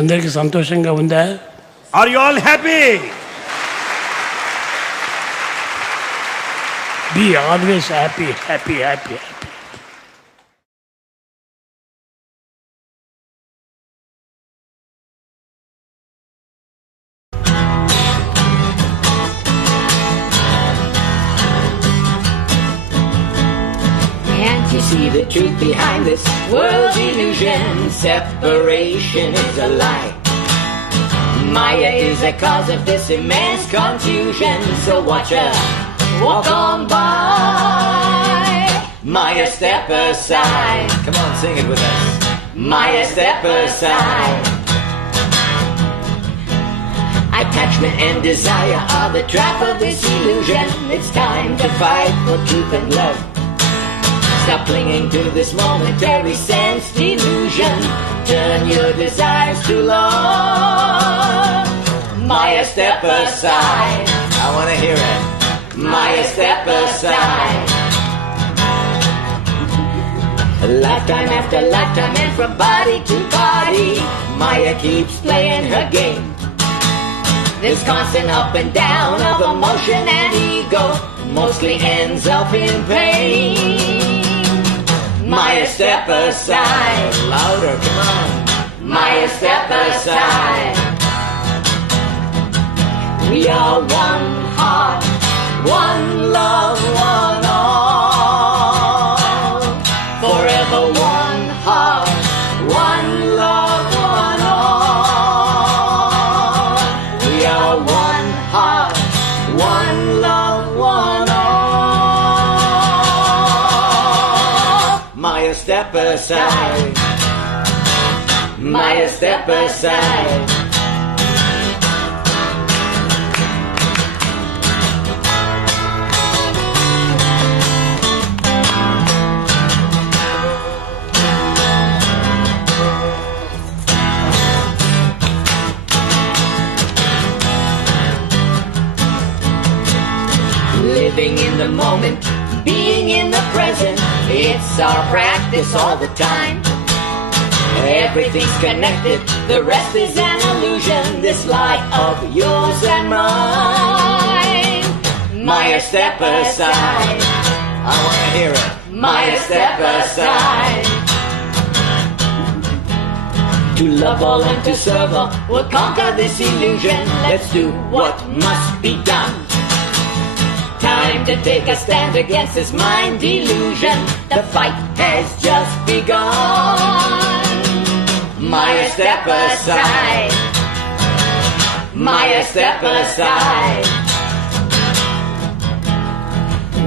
అందరికీ సంతోషంగా ఉందా? Are you all happy? Be always happy, happy, happy, happy. Can't you see the truth behind this world's illusion? Separation is a lie. Maya is the cause of this immense confusion. So watch her walk on by. Maya, step aside. Come on, sing it with us. Maya, step aside. Attachment and desire are the trap of this illusion. It's time to fight for truth and love. Stop clinging to this momentary sense delusion. Turn your desires to love. Maya, step aside. I want to hear it. Maya, step aside. Lifetime after lifetime and from body to body, Maya keeps playing her game. This constant up and down of emotion and ego mostly ends up in pain. Maya, step aside. Louder, come on. Maya, step aside. We are one heart, one love, one all. Forever one heart, one love, one all. We are one heart, one love, one all. Maya, step aside. Maya, step aside. Living in the moment, being in the present, it's our practice all the time. Everything's connected, the rest is an illusion, this life of yours and mine. Maya, step aside. I want to hear it. Maya, step aside. To love all and to serve all will conquer this illusion. Let's do what must be done. Time to take a stand against this mind delusion. The fight has just begun. Maya, step aside. Maya, step aside.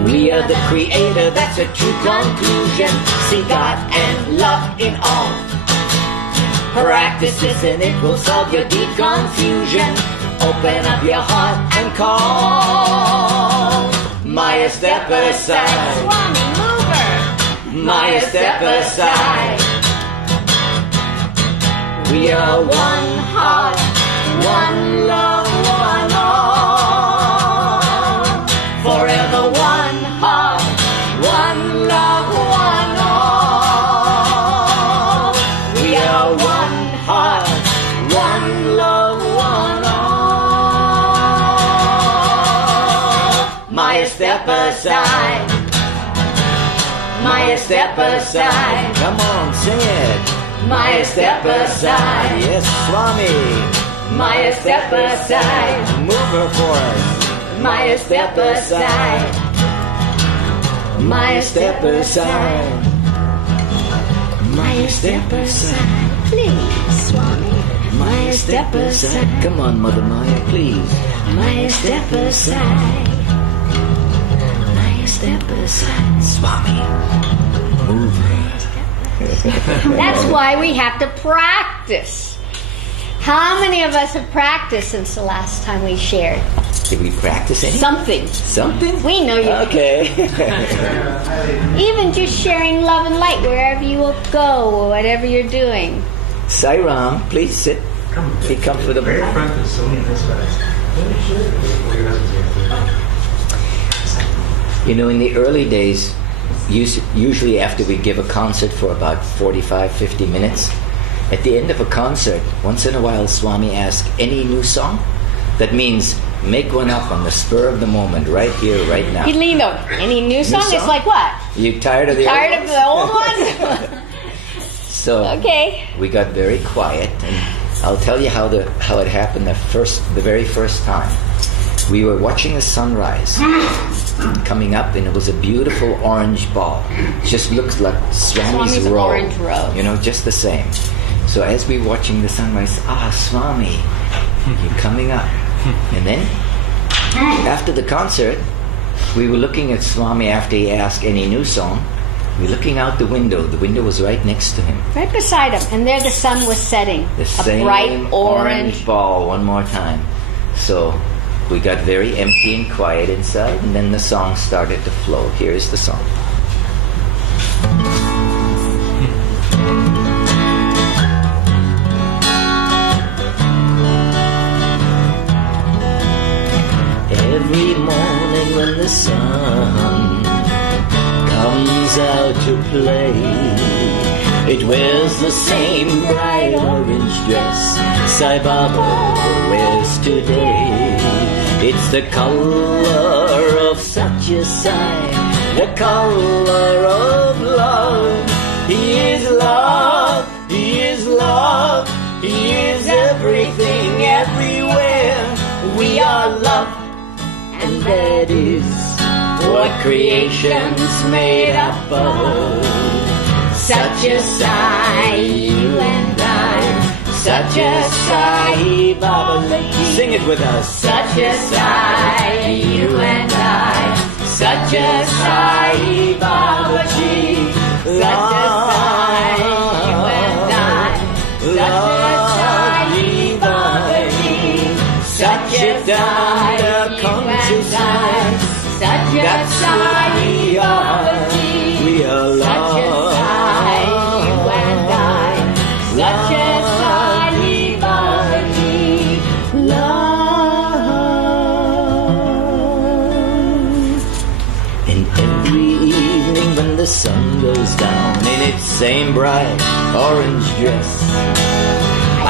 We are the creator, that's a true conclusion. See God and love in all. Practice this and it will solve your deep confusion. Open up your heart and call. Maya, step aside. Swami, mover. Maya, step aside. We are one heart, one love, one all. Forever one heart, one love, one all. We are one heart, one love, one all. Maya, step aside. Maya, step aside. Come on, sing it. Maya, step aside. Yes, Swami. Maya, step aside. Move her for us. Maya, step aside. Maya, step aside. Maya, step aside. Please, Swami. Maya, step aside. Come on, Mother Maya, please. Maya, step aside. Maya, step aside. Swami. Move her. That's why we have to practice. How many of us have practiced since the last time we shared? Did we practice any? Something. Something? We know you. Okay. Even just sharing love and light wherever you will go or whatever you're doing. Sairam, please sit. He comes with a Very front is so many You know, in the early days, usually after we give a concert for about 45, 50 minutes, At the end of a concert, once in a while, Swami asks, any new song? That means make one up on the spur of the moment, right here, right now. He leaned over. Any new song? song? It's like what? You tired of the Tired old of ones? the old ones? So Okay. we got very quiet, and I'll tell you how it happened the very first time. We were watching the sunrise coming up, and it was a beautiful orange ball. Just looks like Swami's robe. orange robe. You know, just the same. So as we were watching the sunrise, Swami, you're coming up. And then, after the concert, we were looking at Swami after he asked any new song. We were looking out the window. The window was right next to him. Right beside him. And there the sun was setting. The a same bright orange. ball one more time. So we got very empty and quiet inside, and then the song started to flow. Here's the song. Every morning when the sun comes out to play, it wears the same bright orange dress Sai Baba wears today. It's the color of Sathya Sai, the color of love. He is love, he is love, he is everything, everywhere. We are love, and that is what creation's made up of. Sathya Sai, you and I. Sathya Sai Baba, sing it with us. Sathya Sai, you and I. Sathya Sai Baba Ji. Sathya Sai, you and I. Sathya Sai Baba Ji. Satya Danda consciousness. Sathya Sai Baba Ji. We are love. Sathya Sai, you and I. Sathya Sai Baba Ji. Love. And every evening when the sun goes down in its same bright orange dress,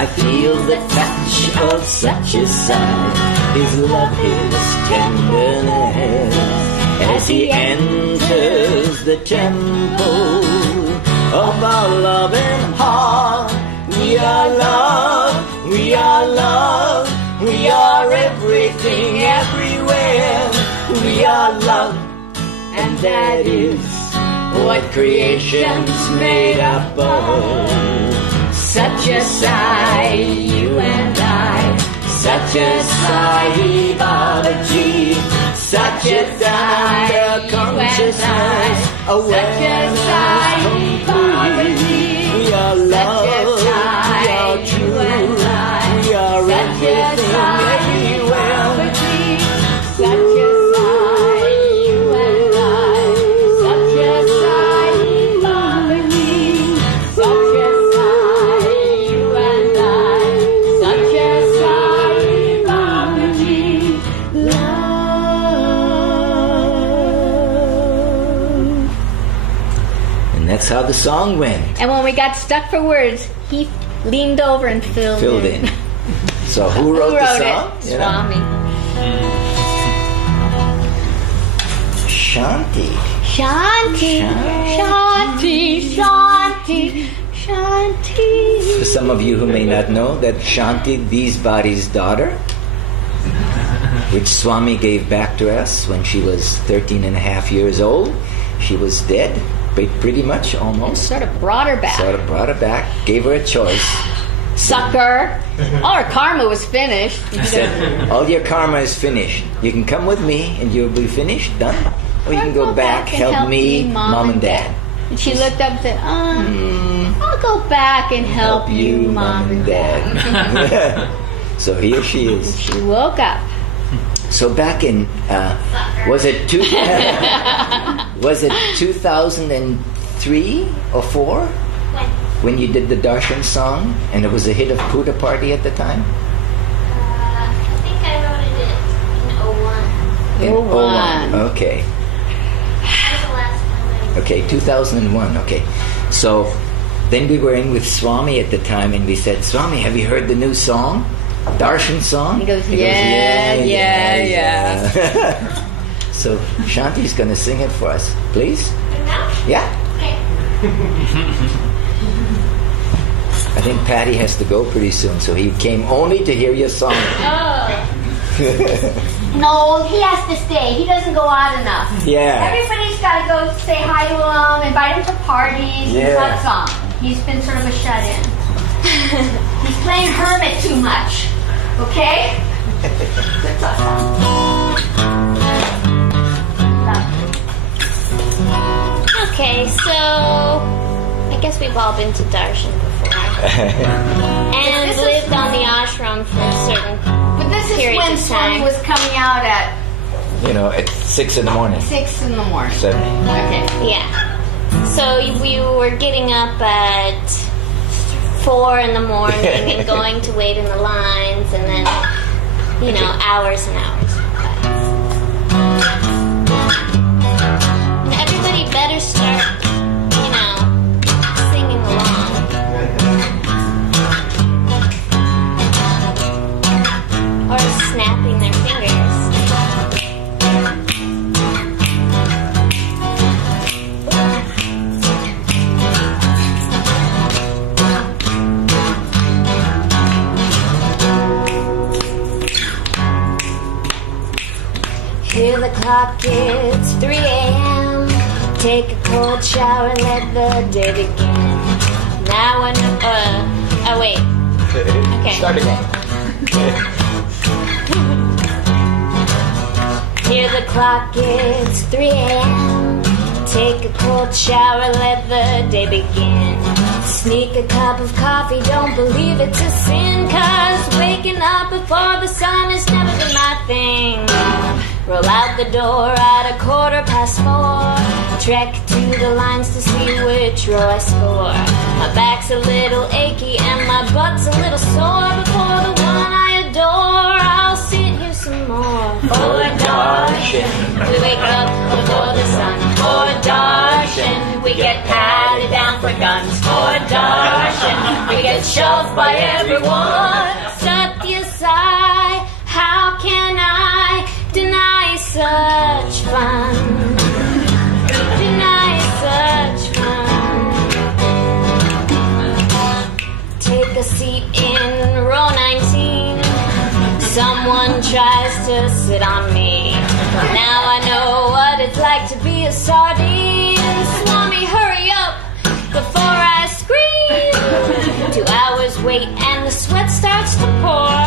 I feel the touch of Sathya Sai, his love, his tenderness, as he enters the temple of our loving heart. We are love, we are love, we are everything, everywhere. We are love, and that is what creation's made up of. Sathya Sai, you and I. Sathya Sai Baba Ji. Sathya Danda consciousness. Awareness complete. We are love, we are true, we are everything, everywhere. Sathya Sai, you and I. Sathya Sai Baba Ji. Sathya Sai, you and I. Sathya Sai Baba Ji. Love. And that's how the song went. And when we got stuck for words, he leaned over and filled in. So who wrote the song? It? Swami. Shanti. Shanti. Shanti. Shanti. Shanti. For some of you who may not know, that Shanti, Bhari's daughter, which Swami gave back to us when she was 13 and a half years old. She was dead, pretty much, almost. Sort of brought her back. Gave her a choice. Sucker. All her karma was finished. He said, all your karma is finished. You can come with me and you'll be finished, done. Or you can go back, help me, mom and dad. And she looked up and said, I'll go back and help you, mom and dad. So here she is. And she woke up. So back in, was it 2003 or 4? When you did the darshan song, and it was a hit of Puttaparthi at the time? I think I wrote it in 01. In 01. Okay. That was the last time I Okay, 2001. Okay. So Then we were in with Swami at the time, and we said, Swami, have you heard the new song? Darshan song? He goes, yeah. So Shanti's going to sing it for us. Please? Now? Yeah. Okay. I think Patty has to go pretty soon, so he came only to hear your song. Oh. No, he has to stay. He doesn't go out enough. Yeah. Everybody's got to go say hi to him, invite him to parties. Yeah. That's all. He's been sort of a shut-in. He's playing hermit too much. Okay? Good luck. Okay, so I guess we've all been to darshan before. And lived on the ashram for a certain But this is period when of Swami time. was coming out at At 6 in the morning. 6 in the morning. 7. Okay. Yeah. So we were getting up at 4 in the morning and going to wait in the lines, and then, hours and hours. And everybody better start, singing along. Or snapping their fingers. Hear the clock, it's 3 a.m. Take a cold shower, let the day begin. Now I know, wait. Okay. Start again. Hear the clock, it's 3 a.m. Take a cold shower, let the day begin. Sneak a cup of coffee, don't believe it's a sin, 'cause waking up before the sun has never been my thing. Roll out the door at 4:15. Trek to the lines to see which row I score. My back's a little achy and my butt's a little sore. Before the one I adore, I'll sit here some more. For darshan, we wake up before the sun. For darshan, we get patted down for guns. For darshan, we get shoved by everyone. Sathya Sai, how can I deny such fun? Deny such fun. Take a seat in row 19. Someone tries to sit on me. Now I know what it's like to be a sardine. Swami, hurry up before I scream. 2 hours wait and the sweat starts to pour.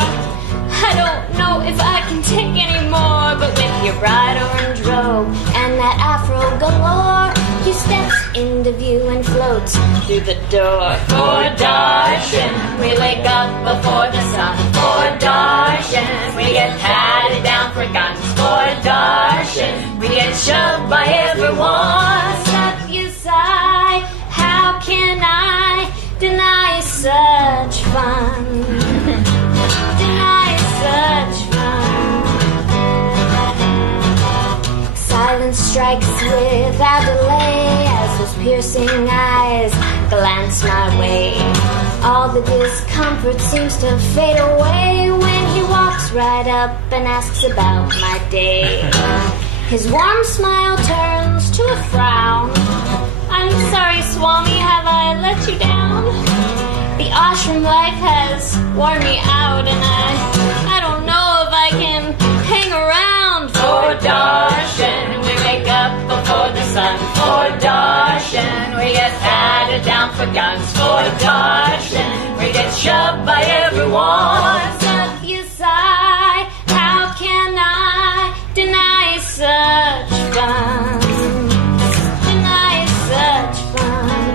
I don't know if I can take any more, but with your bright orange robe and that afro galore, he steps into view and floats through the door. For darshan, we wake up before the sun. For darshan, we get patted down for guns. For darshan, we get shoved by everyone. Sathya Sai, how can I deny such fun? Deny such fun. Silence strikes without delay as those piercing eyes glance my way. All the discomfort seems to fade away when he walks right up and asks about my day. His warm smile turns to a frown. I'm sorry, Swami, have I let you down? The ashram life has worn me out, and I don't know if I can hang around. For darshan, we wake up before the sun. For darshan, we get patted down for guns. For darshan, we get shoved by everyone. Sathya Sai, how can I deny such fun? Deny such fun.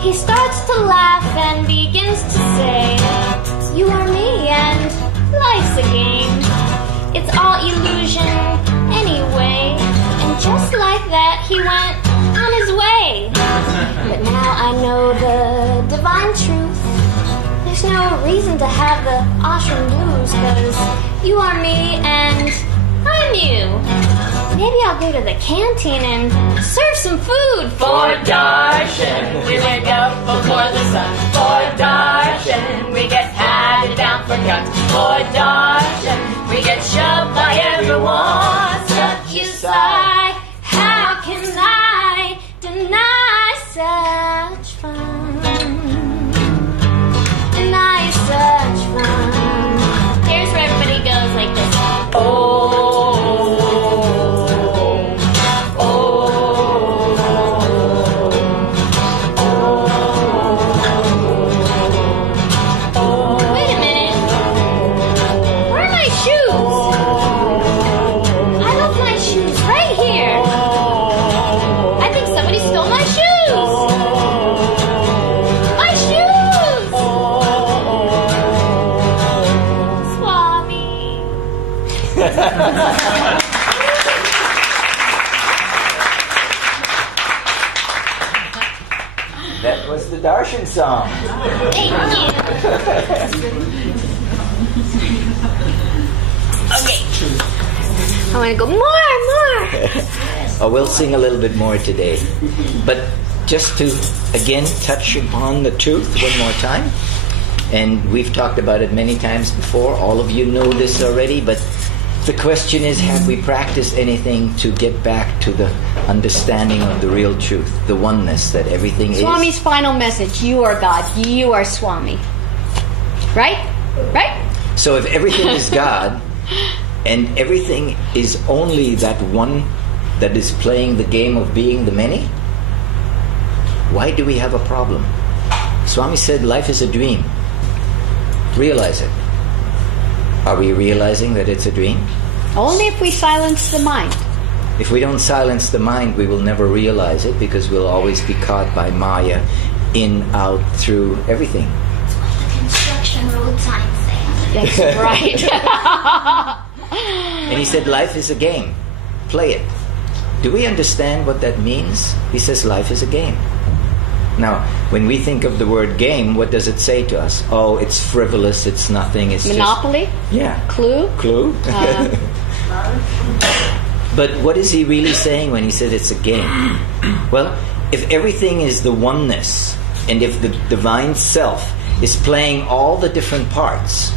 He starts to laugh and begins to say, you are me and life's a game. It's all illusion anyway. And just like that, he went on his way. But now I know the divine truth. There's no reason to have the ashram blues, 'cause you are me and I'm new. Maybe I'll go to the canteen and serve some food for darshan. We wake up before the sun for darshan. We get patted down for guns for darshan. We get shoved by everyone. Sathya Sai, how can I deny such fun? Deny such fun. Here's where everybody goes like this. Oh. That was the darshan song. Thank you. Okay. I want to go more. Oh, we'll sing a little bit more today. But just to, again, touch upon the truth one more time. And we've talked about it many times before. All of you know this already, but the question is, have we practiced anything to get back to the understanding of the real truth, the oneness that everything is? Swami's final message: you are God, you are Swami. Right? Right? So if everything is God, and everything is only that one that is playing the game of being the many, why do we have a problem? Swami said life is a dream. Realize it. Are we realizing that it's a dream? Only if we silence the mind. If we don't silence the mind, we will never realize it, because we'll always be caught by Maya, in, out, through, everything. That's what the construction road signs say. That's right. And he said life is a game. Play it. Do we understand what that means? He says life is a game. Now, when we think of the word game, what does it say to us? Oh, it's frivolous, it's nothing, it's Monopoly? Just... Yeah. Clue? But what is he really saying when he said it's a game? Well, if everything is the oneness, and if the divine self is playing all the different parts,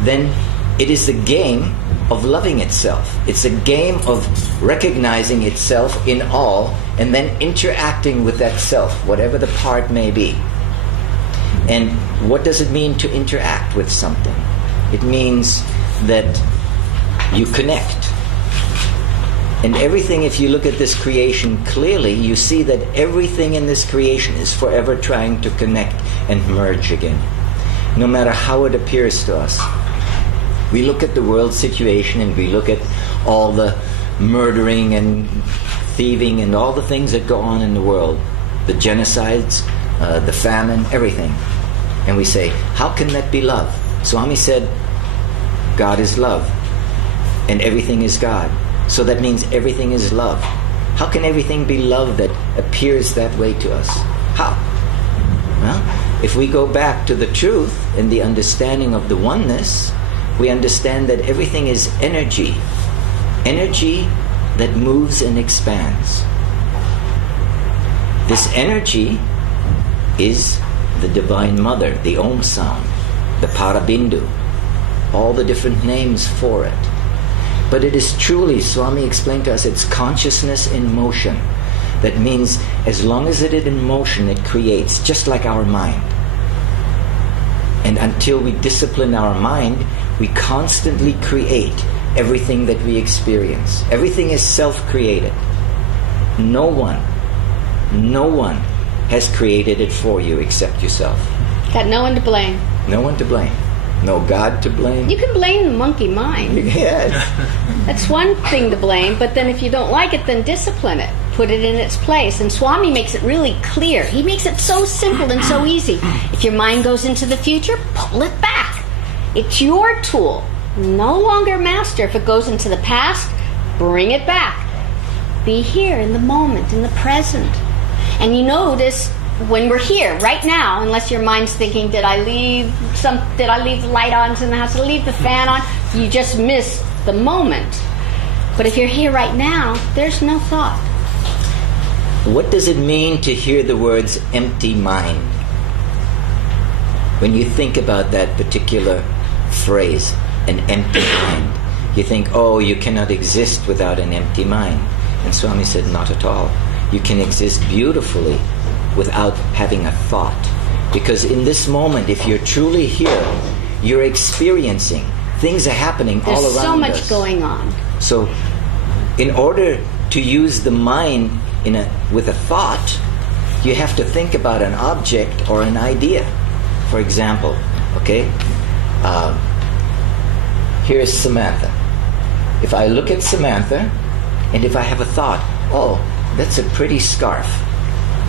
then it is a game of loving itself. It's a game of recognizing itself in all, and then interacting with that self, whatever the part may be. And what does it mean to interact with something? It means that you connect. And everything, if you look at this creation clearly, you see that everything in this creation is forever trying to connect and merge again, no matter how it appears to us. We look at the world situation and we look at all the murdering and thieving and all the things that go on in the world, the genocides, the famine, everything. And we say, how can that be love? Swami said, God is love, and everything is God. So that means everything is love. How can everything be love that appears that way to us? How? Well, if we go back to the truth and the understanding of the oneness, we understand that everything is energy. Energy that moves and expands. This energy is the Divine Mother, the Om sound, the Parabindu, all the different names for it. But it is truly, Swami explained to us, it's consciousness in motion. That means as long as it is in motion, it creates, just like our mind. And until we discipline our mind, we constantly create everything that we experience. Everything is self-created. No one has created it for you except yourself. Got no one to blame. No one to blame. No God to blame. You can blame the monkey mind. Yes. That's one thing to blame, but then if you don't like it, then discipline it. Put it in its place. And Swami makes it really clear. He makes it so simple and so easy. If your mind goes into the future, pull it back. It's your tool. No longer master. If it goes into the past, bring it back. Be here in the moment, in the present. And you notice when we're here, right now, unless your mind's thinking, did I leave the light on in the house? Did I leave the fan on? You just miss the moment. But if you're here right now, there's no thought. What does it mean to hear the words empty mind? When you think about that particular phrase, an empty mind, you think, oh, you cannot exist without an empty mind. And Swami said, not at all. You can exist beautifully without having a thought. Because in this moment, if you're truly here, you're experiencing. Things are happening all around us. There's so much going on. So, in order to use the mind with a thought, you have to think about an object or an idea. For example, okay, here's Samantha. If I look at Samantha, and if I have a thought, oh, that's a pretty scarf.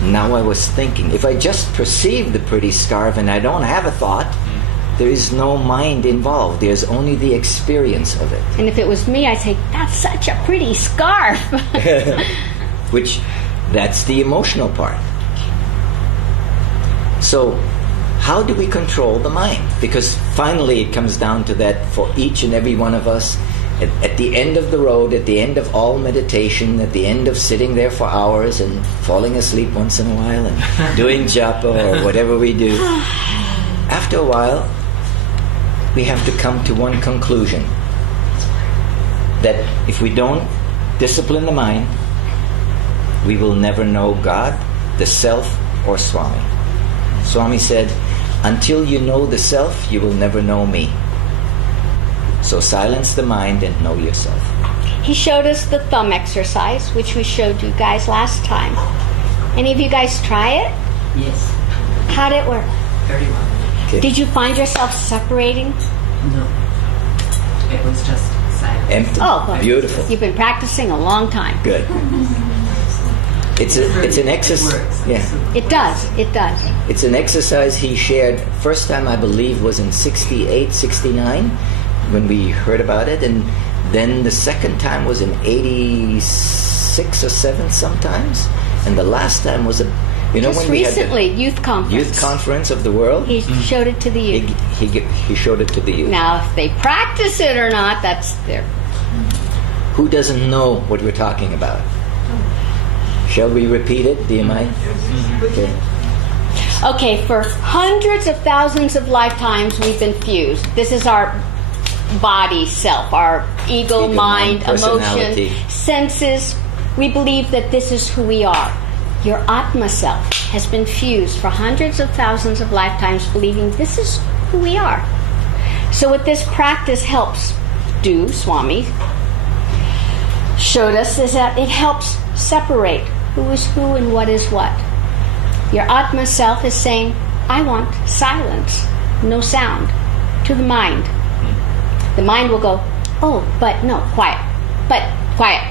Now I was thinking. If I just perceive the pretty scarf and I don't have a thought, there is no mind involved. There's only the experience of it. And if it was me, I'd say, that's such a pretty scarf. Which, that's the emotional part. So, how do we control the mind? Because finally it comes down to that for each and every one of us. At the end of the road, at the end of all meditation, at the end of sitting there for hours and falling asleep once in a while and doing japa or whatever we do, after a while, we have to come to one conclusion. That if we don't discipline the mind, we will never know God, the self, or Swami. Swami said, until you know the self, you will never know me. So silence the mind and know yourself. He showed us the thumb exercise, which we showed you guys last time. Any of you guys try it? Yes, How'd it work? very well. Okay. Did you find yourself separating? No, it was just silence. Empty. Oh, well, Beautiful. You've been practicing a long time. Good. It's an exercise. It works. Yeah. It does. It does. It's an exercise he shared. First time I believe was in 68, 69 when we heard about it, and then the second time was in 86 or 7 sometimes, and the last time was Just when we recently, had youth the conference. youth conference of the world. He showed it to the youth. He showed it to the youth. Now, if they practice it or not, that's their... Who doesn't know what we're talking about? Shall we repeat it? Do you mind? Okay. Okay, for hundreds of thousands of lifetimes, we've been fused. This is our body self, our ego, mind, personality, emotion, senses. We believe that this is who we are. Your Atma self has been fused for hundreds of thousands of lifetimes, believing this is who we are. So what this practice helps do, Swami showed us, is that it helps separate who is who and what is what. Your Atma self is saying, I want silence, no sound, to the mind. The mind will go, oh, but no, quiet, but quiet.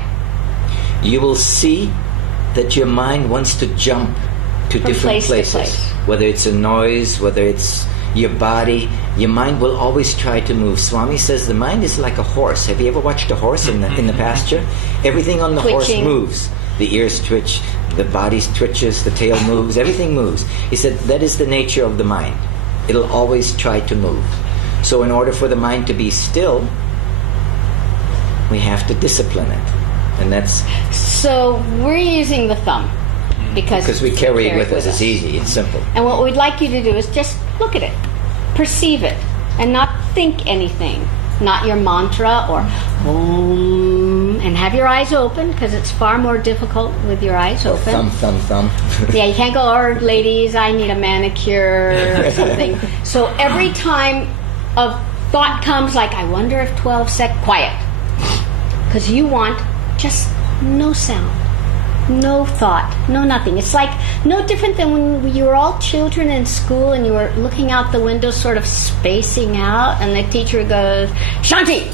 You will see that your mind wants to jump to From different place to places. place. Whether it's a noise, whether it's your body, your mind will always try to move. Swami says the mind is like a horse. Have you ever watched a horse in the pasture? Everything on the horse Twitching. moves. The ears twitch, the body twitches, the tail moves, everything moves. He said that is the nature of the mind. It'll always try to move. So in order for the mind to be still, we have to discipline it. And that's So we're using the thumb because we carry it with us. It's easy, it's simple. And what we'd like you to do is just look at it, perceive it, and not think anything. Not your mantra or Om, and have your eyes open because it's far more difficult with your eyes Or open. thumb. Yeah, you can't go, or ladies, I need a manicure or something. So every time a thought comes, like, I wonder if 12 quiet. Because you want just no sound, no thought, no nothing. It's like no different than when you were all children in school and you were looking out the window sort of spacing out and the teacher goes, Shanti!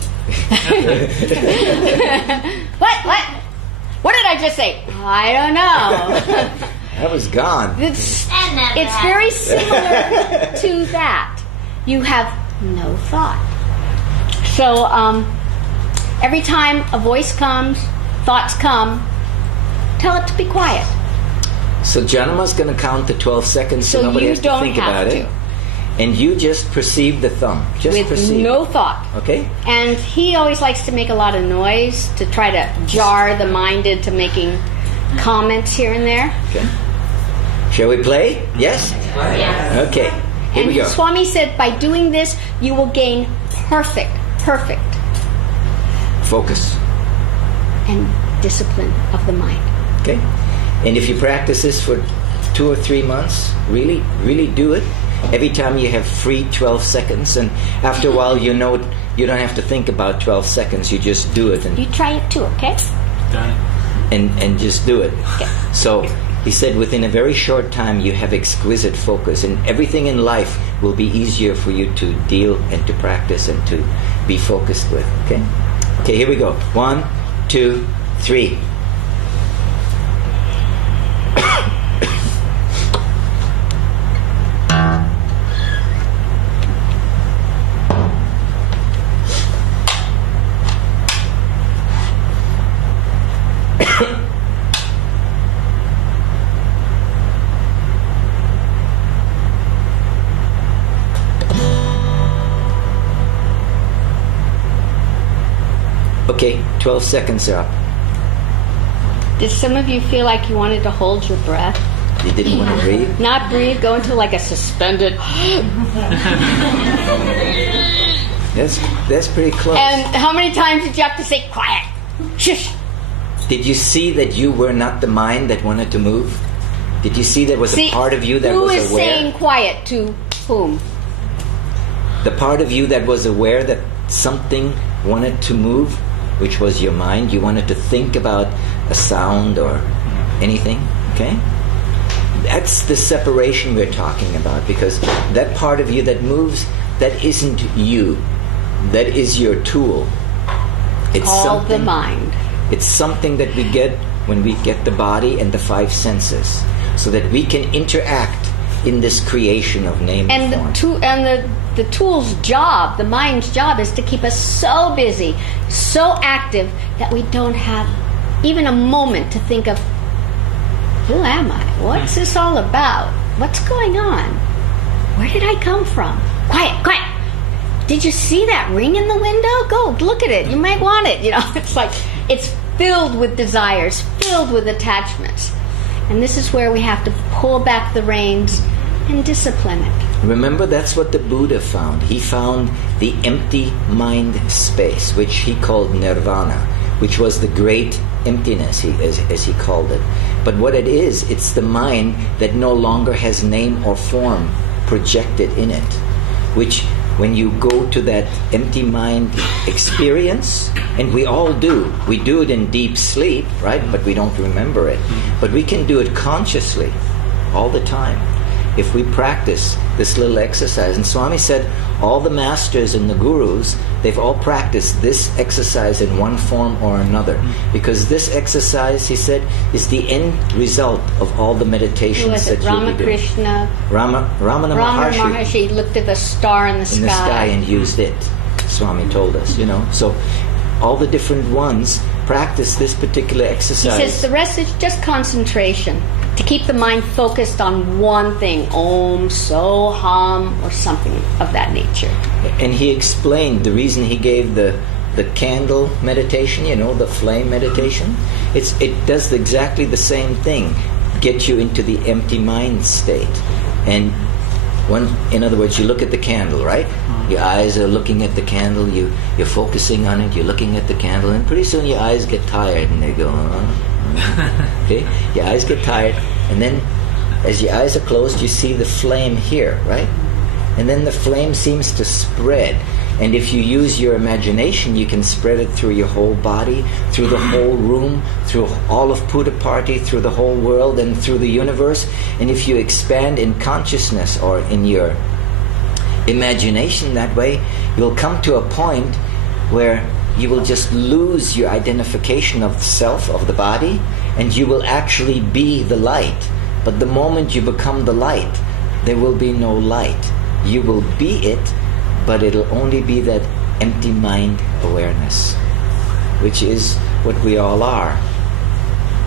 What did I just say? I don't know. That was gone. It's very similar to that. You have no thought. So every time a voice comes, thoughts come, tell it to be quiet. So Johnnima's going to count the 12 seconds so nobody you has to don't think have about to. it. And you just perceive the thumb. Just with perceive. no thought. Okay? And he always likes to make a lot of noise to try to jar the mind into making comments here and there. Okay. Shall we play? Yes? Yes. Okay. Here we And go. Swami said, by doing this, you will gain perfect Focus. and discipline of the mind. Okay? And if you practice this for 2 or 3 months, really, really do it. Every time you have free 12 seconds, and after a while you know you don't have to think about 12 seconds, you just do it You try it too, okay? and just do it. Okay. So he said within a very short time you have exquisite focus, and everything in life will be easier for you to deal and to practice and to be focused with. Okay? Okay, here we go. 1, 2, 3. Okay, 12 seconds are up. Did some of you feel like you wanted to hold your breath? You didn't want to breathe? Not breathe, go into like a suspended... That's pretty close. And how many times did you have to say, quiet? Shush! Did you see that you were not the mind that wanted to move? Did you see there was a part of you that who was is aware? saying quiet to whom? The part of you that was aware that something wanted to move, which was your mind. You wanted to think about a sound or anything, okay? That's the separation we're talking about, because that part of you that moves, that isn't you. That is your tool. It's Called the mind. It's something that we get when we get the body and the 5 senses, so that we can interact in this creation of name And and form. the tool's job, the mind's job, is to keep us so busy, so active, that we don't have even a moment to think of, who am I? What's this all about? What's going on? Where did I come from? Quiet, quiet. Did you see that ring in the window? Go look at it. You might want it. You know, it's like it's filled with desires, filled with attachments. And this is where we have to pull back the reins and discipline it. Remember, that's what the Buddha found. He found the empty mind space, which he called nirvana, which was the great emptiness, as he called it. But what it is, it's the mind that no longer has name or form projected in it, which when you go to that empty mind experience, and we all do, we do it in deep sleep, right? But we don't remember it. But we can do it consciously all the time if we practice this little exercise. And Swami said all the masters and the gurus, they've all practiced this exercise in one form or another, because this exercise, he said, is the end result of all the meditations Who was it? that you'll be doing. Ramakrishna. Ramana Maharshi Looked at the star in the sky. in the sky and used it. Swami told us, you know. So all the different ones practice this particular He exercise. says the rest is just concentration, to keep the mind focused on one thing, Om, So, Hum, or something of that nature. And he explained the reason he gave the candle meditation, you know, the flame meditation. It does exactly the same thing, get you into the empty mind state. And in other words, you look at the candle, right? Your eyes are looking at the candle, you're focusing on it, you're looking at the candle, and pretty soon your eyes get tired and they go, okay? Your eyes get tired, and then as your eyes are closed, you see the flame here, right? And then the flame seems to spread. And if you use your imagination, you can spread it through your whole body, through the whole room, through all of Puttaparthi, through the whole world, and through the universe. And if you expand in consciousness or in your imagination that way, you'll come to a point where you will just lose your identification of the self, of the body, and you will actually be the light. But the moment you become the light, there will be no light. You will be it, but it'll only be that empty mind awareness, which is what we all are.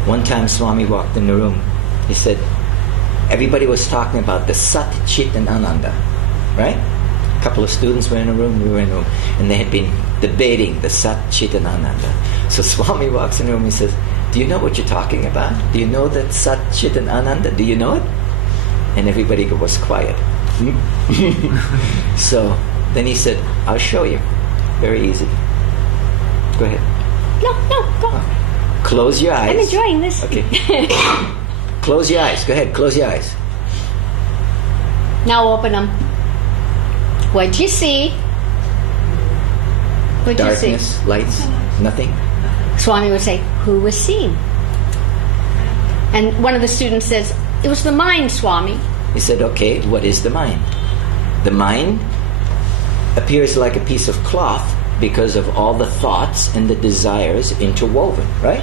One time Swami walked in the room. He said, everybody was talking about the Sat, Chit and Ananda. right? A couple of students were in a room, we were in a room, and they had been debating the Sat Chit and Ananda. So Swami walks in the room and he says, do you know what you're talking about? Do you know that Sat Chit and Ananda? Do you know it? And everybody was quiet. So then he said, I'll show you. Very easy. Go ahead. No, go. Close your eyes. I'm enjoying this. Okay. Close your eyes. Go ahead, close your eyes. Now open them. What'd you see? What'd you see? Darkness, lights, nothing. Swami would say, who was seen? And one of the students says, it was the mind, Swami. He said, okay, what is the mind? The mind appears like a piece of cloth because of all the thoughts and the desires interwoven, right?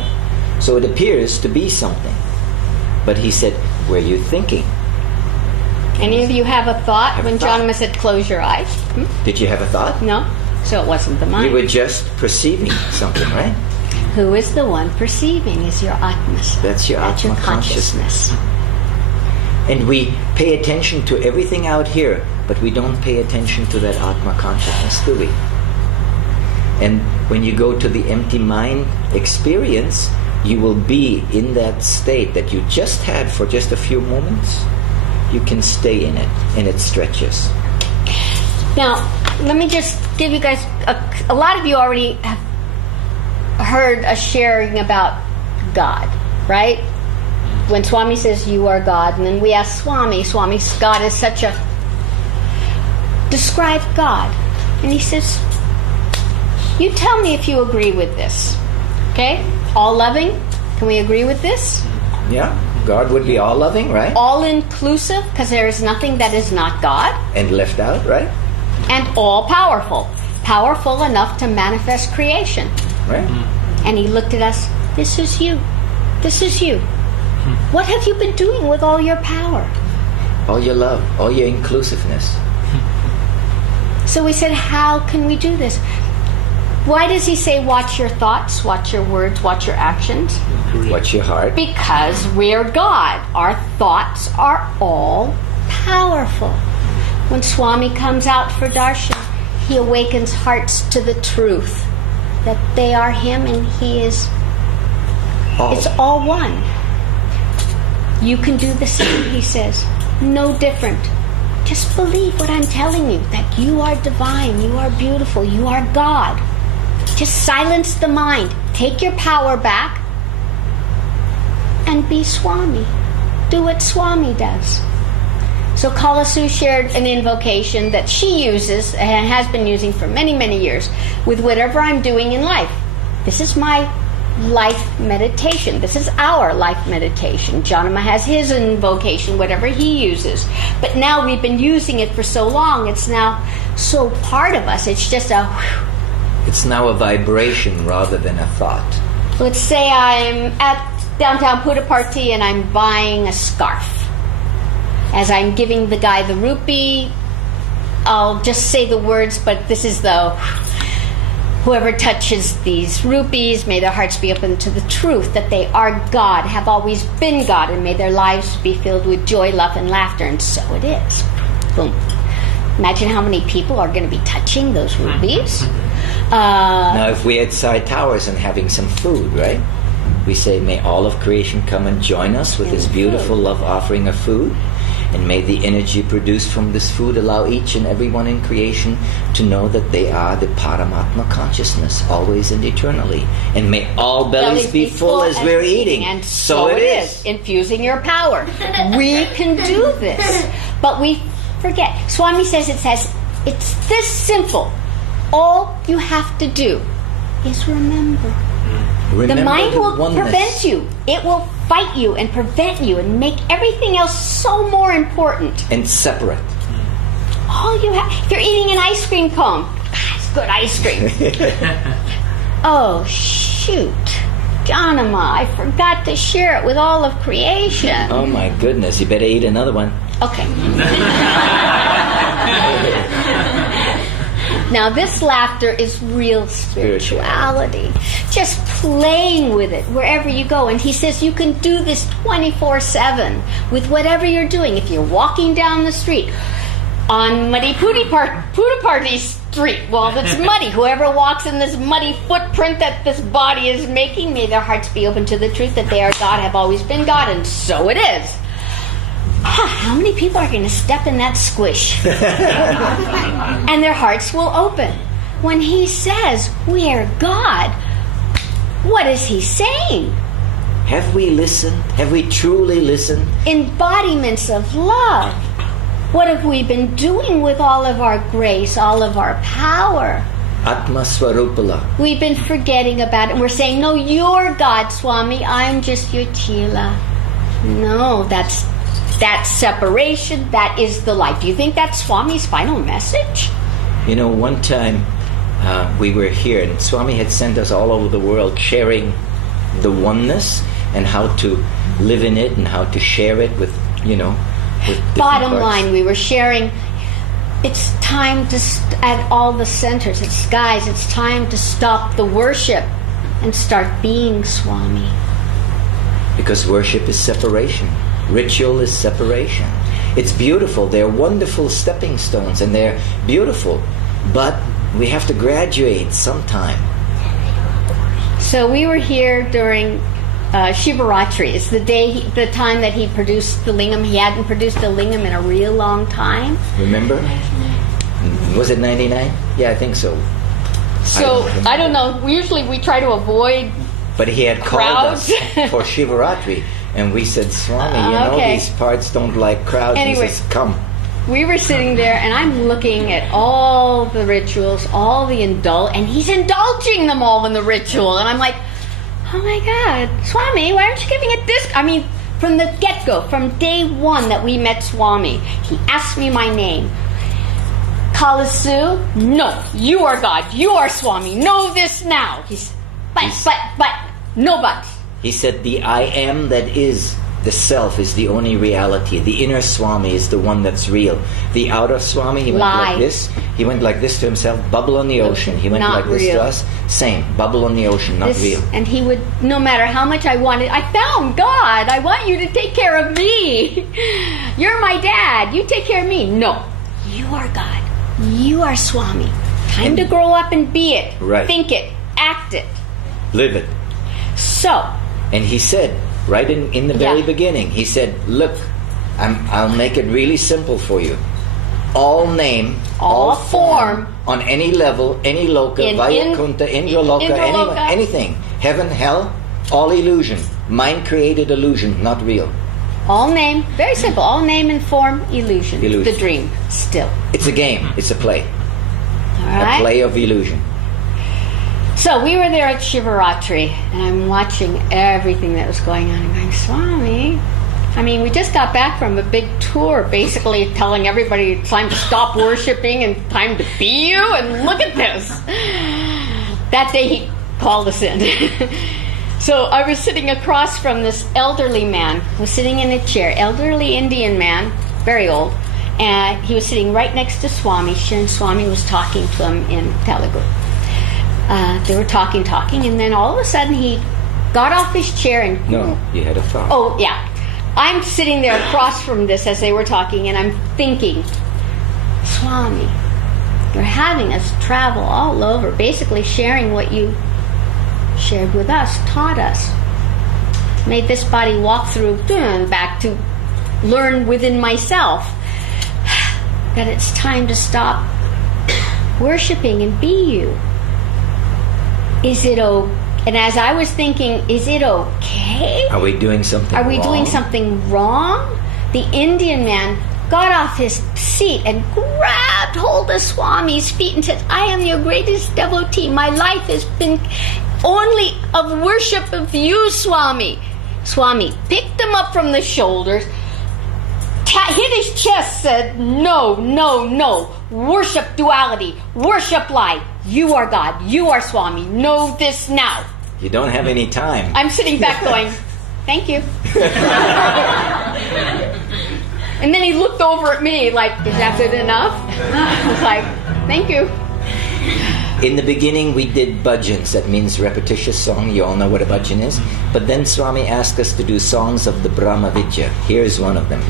So it appears to be something. But he said, were you thinking? Any of you have a thought Have a when thought. Johnima said, close your eyes? Did you have a thought? No? So it wasn't the You mind. were just perceiving something, right? Who is the one perceiving is your Atma. That's your Atma consciousness. And we pay attention to everything out here, but we don't pay attention to that Atma consciousness, do we? And when you go to the empty mind experience, you will be in that state that you just had for just a few moments. You can stay in it, and it stretches. Now, let me just give you guys, a lot of you already have heard us sharing about God, right? When Swami says you are God, and then we ask Swami, God is such a, describe God. And he says, you tell me if you agree with this. Okay? All loving, can we agree with this? Yeah, God would be all loving, right? All inclusive, because there is nothing that is not God. And left out, right? And all powerful. Powerful enough to manifest creation. Right? And he looked at us, this is you. This is you. What have you been doing with all your power? All your love, all your inclusiveness. So we said, how can we do this? Why does he say watch your thoughts, watch your words, watch your actions? Watch your heart. Because we're God. Our thoughts are all powerful. When Swami comes out for darshan, he awakens hearts to the truth that they are him and he is. It's all one. You can do the same, he says. No different. Just believe what I'm telling you, that you are divine, you are beautiful, you are God. Just silence the mind. Take your power back and be Swami. Do what Swami does. So Kalassu shared an invocation that she uses and has been using for many, many years with whatever I'm doing in life. This is my life meditation. This is our life meditation. Johnima has his invocation, whatever he uses. But now we've been using it for so long, it's now so part of us. It's just a whew. It's now a vibration rather than a thought. Let's say I'm at downtown Puttaparthi and I'm buying a scarf. As I'm giving the guy the rupee, I'll just say the words, but this is the whoever touches these rupees, may their hearts be open to the truth that they are God, have always been God, and may their lives be filled with joy, love, and laughter. And so it is. Boom. Imagine how many people are going to be touching those rupees. Now, if we're at Sai Towers and having some food, right? We say, may all of creation come and join us with this beautiful love offering of food. And may the energy produced from this food allow each and everyone in creation to know that they are the Paramatma consciousness, always and eternally. And may all bellies be full as we're eating. And so it is. Infusing your power. We can do this. But we forget. Swami says it's this simple. All you have to do is remember. The mind will prevent you. It will fight you and prevent you and make everything else so more important. And separate. All you have, if you're eating an ice cream cone, it's good ice cream. Oh, shoot. Johnima, I forgot to share it with all of creation. Oh my goodness, you better eat another one. Okay. Now, this laughter is real spirituality. Just playing with it wherever you go. And he says you can do this 24/7 with whatever you're doing. If you're walking down the street, on muddy Puttaparthi street. Well, it's muddy. Whoever walks in this muddy footprint that this body is making, may their hearts be open to the truth that they are God, have always been God, and so it is. How many people are going to step in that squish? And their hearts will open. When he says, we are God, what is he saying? Have we listened? Have we truly listened? Embodiments of love. What have we been doing with all of our grace, all of our power? Atma Swarupala. We've been forgetting about it. And we're saying, no, you're God, Swami. I'm just your chela. No, that's separation. That is the life. Do you think that's Swami's final message? You know, one time we were here and Swami had sent us all over the world sharing the oneness and how to live in it and how to share it with, with Bottom parts. line, we were sharing, it's time to, at all the centers, guys, it's time to stop the worship and start being Swami. Because worship is separation. Ritual is separation. It's beautiful. They're wonderful stepping stones and they're beautiful. But we have to graduate sometime. So we were here during Shivaratri. It's the time that he produced the lingam. He hadn't produced a lingam in a real long time. Remember? Was it 99? Yeah, I think so. So, I don't know. Usually we try to avoid But he had crowds. called us for Shivaratri. And we said, Swami, okay. these parts don't like crowds. Anyway. He says, come. We were sitting there, and I'm looking at all the rituals, all the and he's indulging them all in the ritual. And I'm like, oh my God, Swami, why aren't you giving it this? I mean, from the get-go, from day one that we met Swami, he asked me my name. Kalassu, no, you are God, you are Swami, know this now. He's, but, no but. He said, the I am that is the self is the only reality. The inner Swami is the one that's real. The outer Swami, he went like this. He went like this to himself, bubble on the ocean. He went Not like this real. to us, same, bubble on the ocean, not real. And he would, no matter how much I wanted, I found God. I want you to take care of me. You're my dad. You take care of me. No, you are God. You are Swami. Time to grow up and be it. Right. Think it. Act it. Live it. So. And he said, right in the very Yeah. beginning, he said, look, I'll make it really simple for you. All name, All form, on any level, any loka, In- Vayakunta, Indraloka, Indraloka. anything. Heaven, hell, all illusion. Mind-created illusion, not real. All name, very simple. All name and form, illusion. Illusion. The dream, still. It's a game. It's a play. All A right? play of illusion. So we were there at Shivaratri, and I'm watching everything that was going on. I'm going, Swami. I mean, we just got back from a big tour, basically telling everybody it's time to stop worshiping and time to be you, and look at this. That day he called us in. So I was sitting across from this elderly man who was sitting in a chair, elderly Indian man, very old, and he was sitting right next to Swami. And Swami was talking to him in Telugu. They were talking, and then all of a sudden he got off his chair and... No, you had a thought. Oh, yeah. I'm sitting there across from this as they were talking, and I'm thinking, Swami, you're having us travel all over, basically sharing what you shared with us, taught us. Made this body walk through and back to learn within myself that it's time to stop worshiping and be you. Is it okay? And as I was thinking, is it okay? Are we doing something Are we wrong? doing something wrong? The Indian man got off his seat and grabbed hold of Swami's feet and said, I am your greatest devotee. My life has been only of worship of you, Swami. Swami picked him up from the shoulders, hit his chest, said, no, no, no. Worship duality. Worship lie. You are God. You are Swami. Know this now. You don't have any time. I'm sitting back going, thank you. And then he looked over at me like, is that good enough? I was like, thank you. In the beginning, we did bhajans. That means repetitious song. You all know what a bhajan is. But then Swami asked us to do songs of the Brahma Vidya. Here's one of them.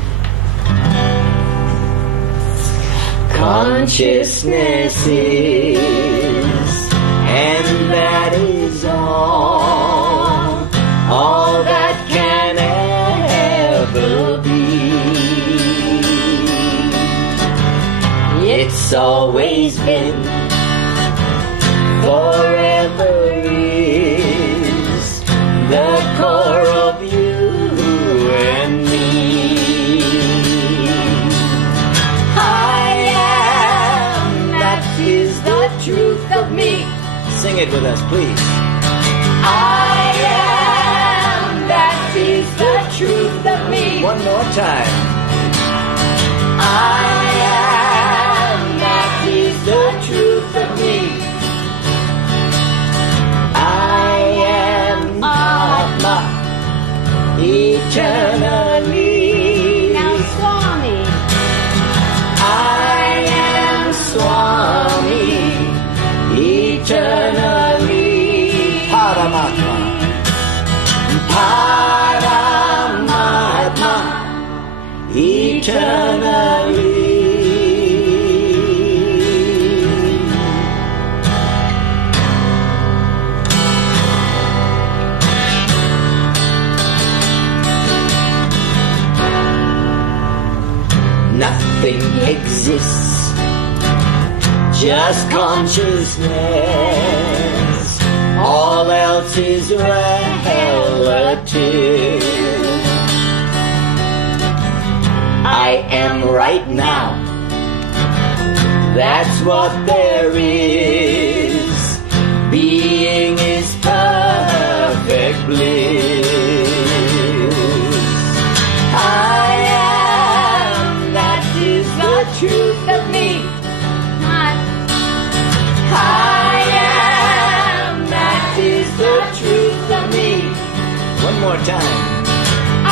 consciousness is, and that is all that can ever be. It's always been, forever is, the core of you and me. I am, that is the truth of me. Sing it with us, please. I am, that is the truth of me. One more time. I am, that is the truth of me. I am Atma, eternally. Now, Swami. I am Swami, eternally. Paramatma, Paramatma, eternally. Nothing exists, just consciousness. All else is relative. I am right now. That's what there is. Being is perfect bliss. I am, that is the truth of me. I am, that is the truth of me. One more time. I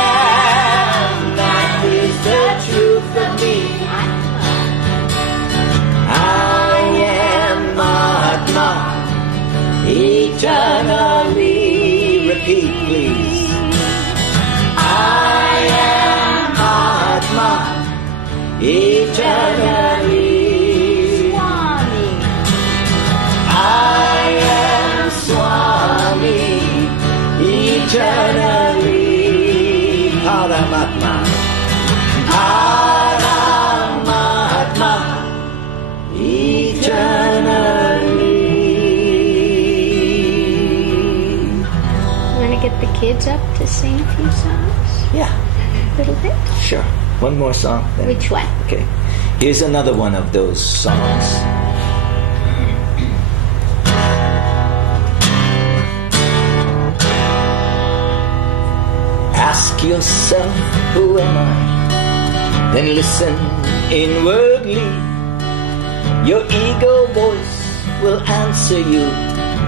am, that is the truth of me. I am Atma, eternally. Repeat, please. I am Atma, eternally. I am Swami, eternally. Paramatma, Paramatma, eternally. Want to get the kids up to sing a few songs? Yeah, A little bit? sure. One more song. Then. Which one? Okay. Here's another one of those songs. Ask yourself, who am I? Then listen inwardly. Your ego voice will answer you.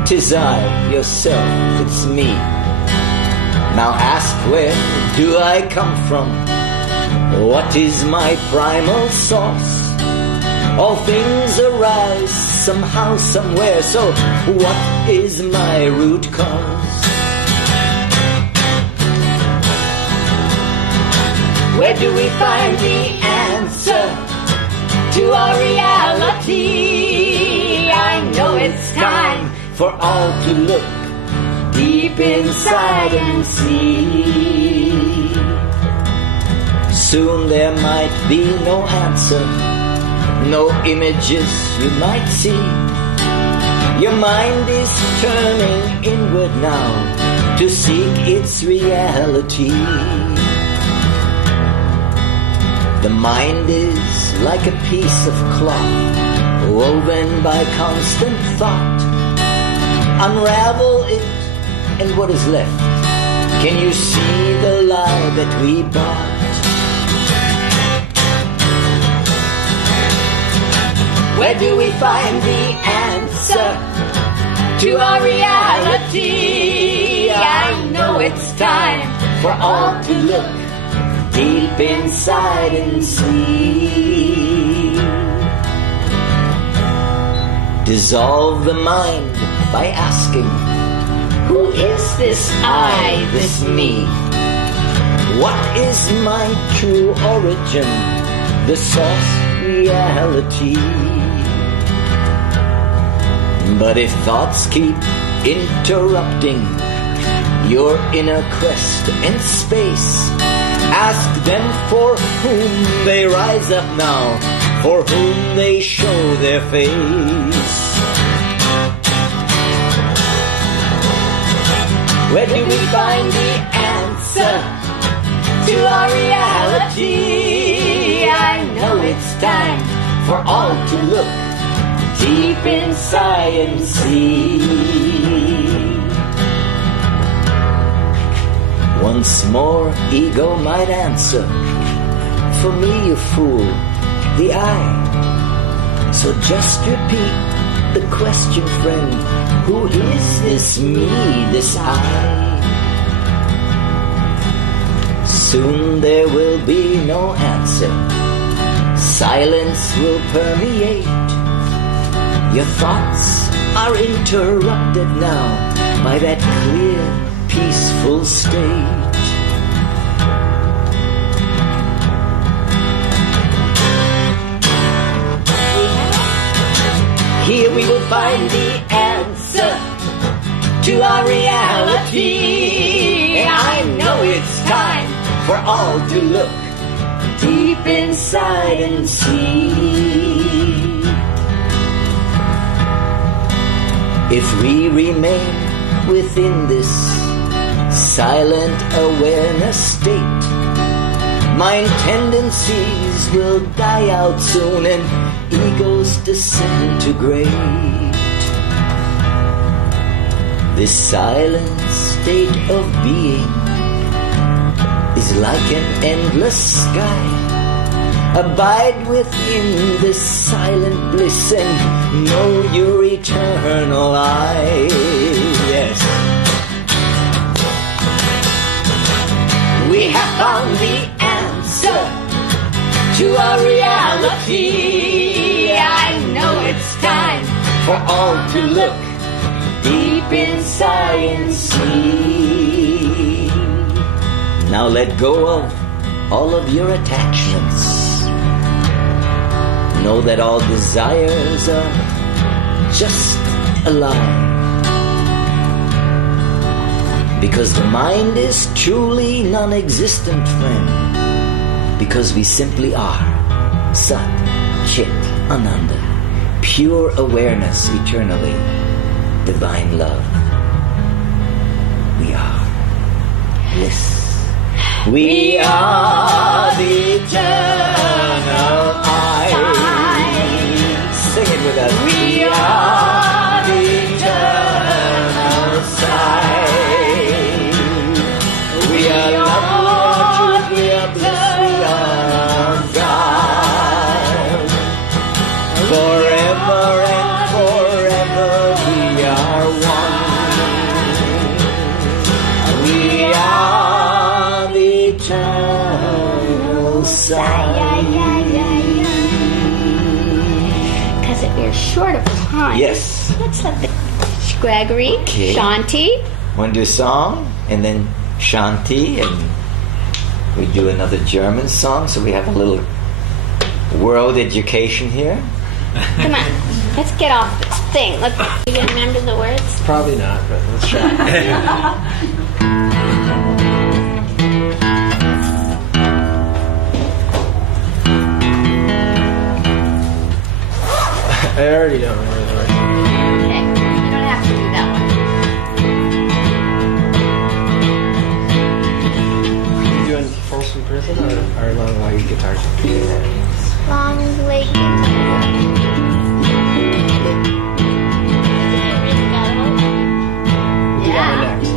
'Tis I, yourself, it's me. Now ask, where do I come from? What is my primal source? All things arise somehow, somewhere. So what is my root cause? Where do we find the answer to our reality? I know it's time for all to look deep inside and see. Soon there might be no answer, no images you might see. Your mind is turning inward now to seek its reality. The mind is like a piece of cloth woven by constant thought. Unravel it, and what is left? Can you see the lie that we bought? Where do we find the answer to our reality? I know it's time for all to look deep inside and see. Dissolve the mind by asking, who is this I, this me? What is my true origin? The source reality. But if thoughts keep interrupting your inner quest in space, ask them for whom they rise up now, for whom they show their face. Where do we find the answer to our reality? I know it's time for all to look deep inside and see. Once more, ego might answer, for me you fool, the I. So just repeat the question, friend, who is this me, this I? Soon there will be no answer. Silence will permeate. Your thoughts are interrupted now by that clear, peaceful state. Here we will find the answer to our reality. I know it's time for all to look deep inside and see. If we remain within this silent awareness state, mind tendencies will die out soon and egos disintegrate. This silent state of being is like an endless sky. Abide within this silent bliss and know your eternal I. Yes. We have found the answer to our reality. I know it's time for all to look deep inside and see. Now let go of all of your attachments. Know that all desires are just a lie. Because the mind is truly non-existent, friend. Because we simply are Sat, Chit, Ananda, pure awareness eternally, divine love. We are bliss. We are the eternal I. Sing it with us. We are the eternal side. We are love, we are truth, we are bliss, we are God. Forever and forever we are one. We are the eternal side. Because we're short of time. Yes. Let's have the Gregory, Okay. Shanti. Want to do a song and then Shanti, and we do another German song, so we have a little world education here. Come on, let's get off this thing. Let's. You remember the words? Probably not, but let's try. I already don't remember the words. Okay, you don't have to do that one. You doing Folsom Prison or Long Legged Guitar? Long leg Yeah. Next.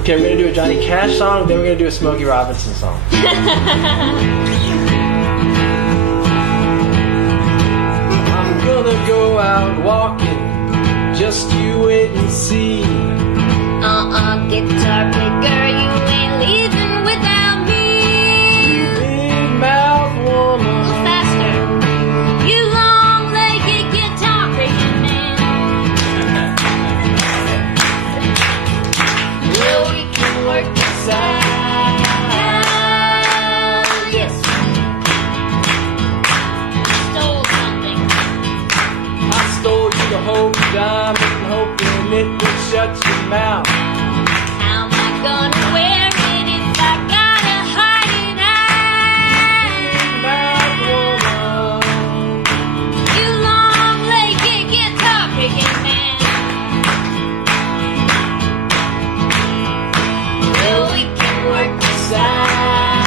Okay, we're gonna do a Johnny Cash song, then we're gonna do a Smokey Robinson song. I'm gonna go out walking, just you wait and see. Guitar picker, you ain't leaving without me. Big mouth woman. Faster, you long-legged guitar picking man. Well, we can work this out. Yes. whole diamond, hoping it would shut your mouth. How am I gonna wear it if I gotta hide it out? You long-legged guitar picking man. Well, we can work this out.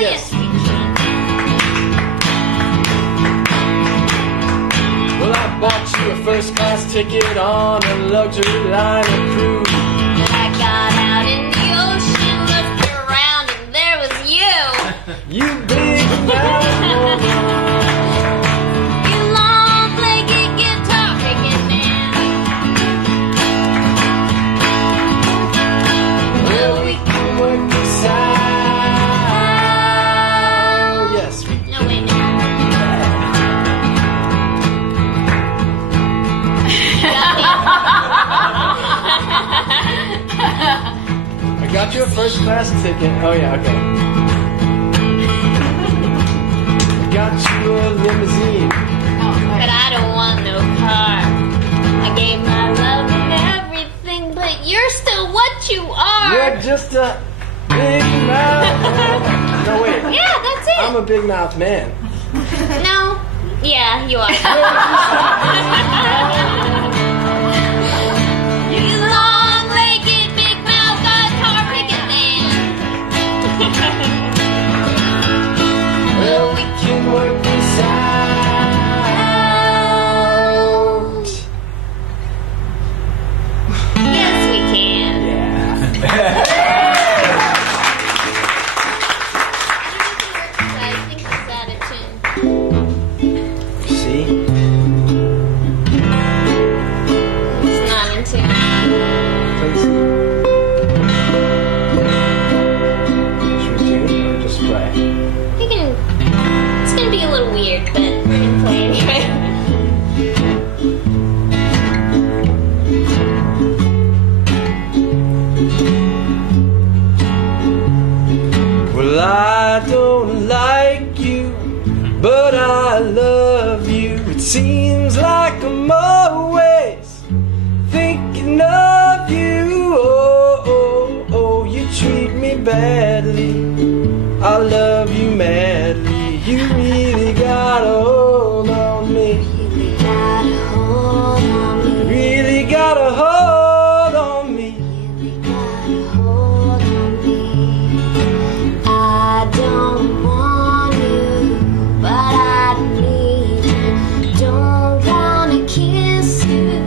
Yes, we can. Well, I bought you a first-class ticket on a luxury liner cruise. But I got out in the ocean, looked around, and there was you. You big mouth woman. You long-legged guitar picking man. Well, we can work this out. Yes, we can. No, wait, no. I got you a first-class ticket. Oh, yeah, okay. I got you a limousine. But I don't want no car. I gave my love and everything, but you're still what you are. You're just a big mouth man. No, wait. Yeah, that's it. I'm a big mouth man. No. Yeah, you are. You long-legged, big-mouth, guitar picking man. Well, we can work this out. Yes, we can. I think it's out of tune. See? It's not in tune. Please. Should we tune or just play? You can. It's gonna be a little weird, but we can play anyway. Well, I don't like you, but I love you. It seems like I'm always thinking of you. Oh, oh, oh, you treat me badly. I love you madly. You really got a hold on me. Really got a hold on me. I don't want you, but I need you. Don't wanna kiss you,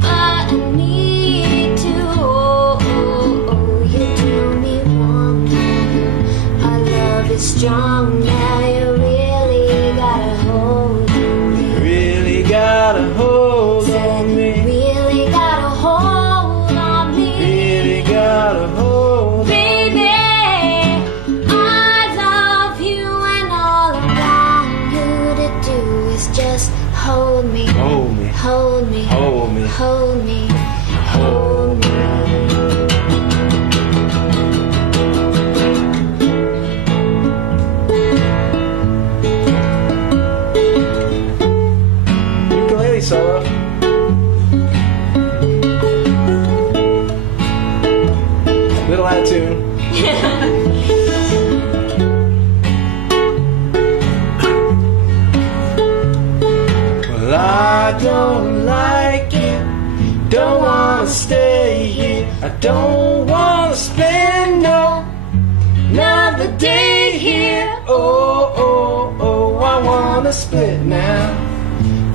but I need to. Oh, oh, oh, you do me wrong. Our love is strong now. You really got a hold on me. Really got a hold on me. Really got a hold on me. Really got a hold. Baby, I love you, and all I want you to do is just hold me, Hold me. hold me, Hold me. hold me, hold me. Ukulele solo. Little out of tune. Well, I don't like it. Don't wanna stay here. I don't wanna spend another day here. Oh, oh, oh, I wanna split now.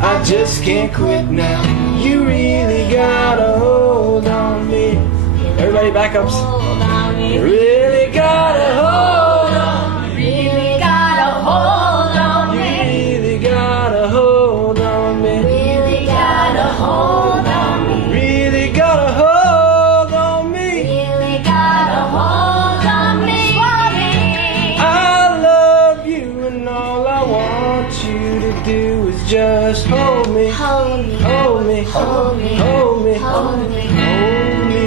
I just can't quit now. You really got a hold on me. Everybody backups. Hold on me. You really got a hold on me. Really got a hold on You me. really got a hold on me. Really got a hold on me. Really got a hold on me. Really got a hold on me. I love you and all I want you to do is just hold me. Hold me, Hold me. hold me, Hold me. hold me. Hold me.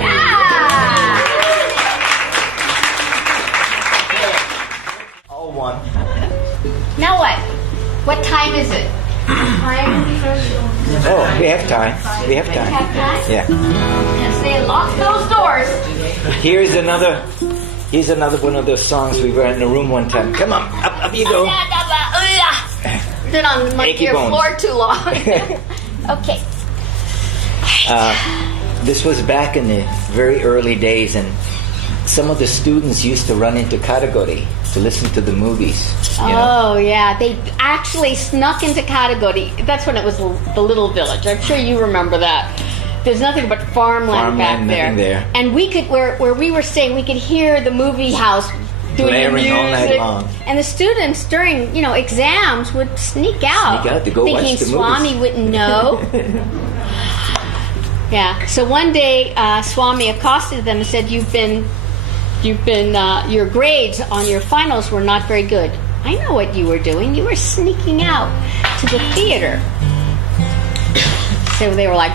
Yeah! All one. Now what? What time is it? Oh, we have time. We have time. Have time? Yeah. Yes, they lock those doors. Here's another one of those songs we were in the room one time. Come on, up you go. Been on Achy your bones. floor too long. Okay. This was back in the very early days, and some of the students used to run into Katagori to listen to the movies. You know? Oh, yeah. They actually snuck into Katagori. That's when it was the little village. I'm sure you remember that. There's nothing but farmland back there. Nothing there. And we could, where we were staying, we could hear the movie house doing Blaring music. all night long. And the students during, exams would sneak out. Sneak out to go thinking watch the Swami movies. wouldn't know. Yeah. So one day, Swami accosted them and said, your grades on your finals were not very good. I know what you were doing. You were sneaking out to the theater. So they were like,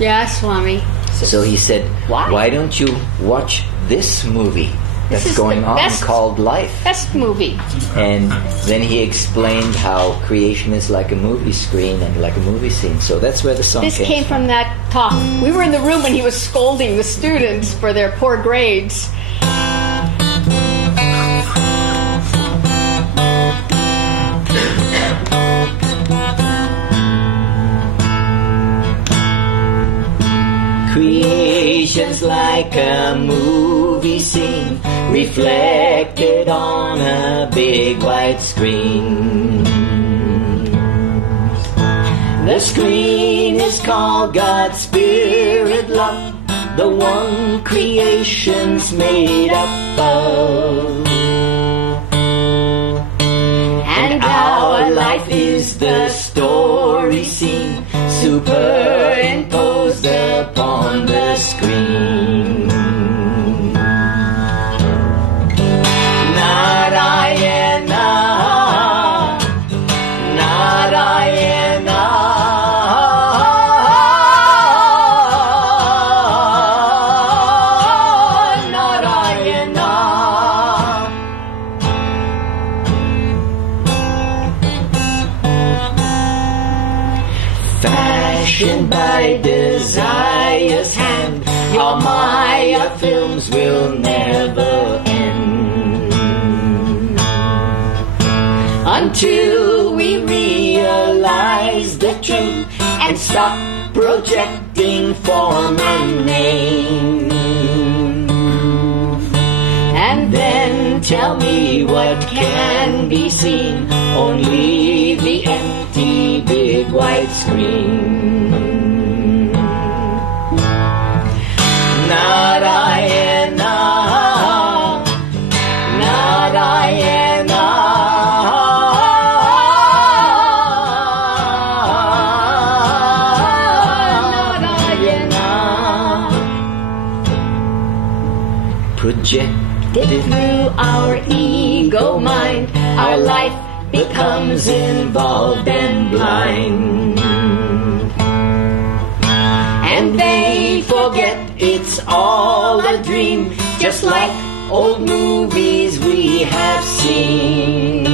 yeah, Swami. So he said, Why? why don't you watch this movie This that's is going the on best- called Life? Best movie. And then he explained how creation is like a movie screen and like a movie scene. So that's where the song This came from that talk. We were in the room when he was scolding the students for their poor grades. Creation's like a movie scene reflected on a big white screen. The screen is called God's Spirit Love, the one creation's made up of. And our life is the story scene superimposed upon the screen. Narayana, Narayana, Narayana. Fashioned by desire's hand, your Maya films will never end. Until we realize the truth and stop projecting form and name. And then tell me what can be seen, only the empty big white screen. Narayana, Narayana, Narayana. Projected through our ego mind, our life becomes involved and blind. And they forget it's all a dream, just like old movies we have seen.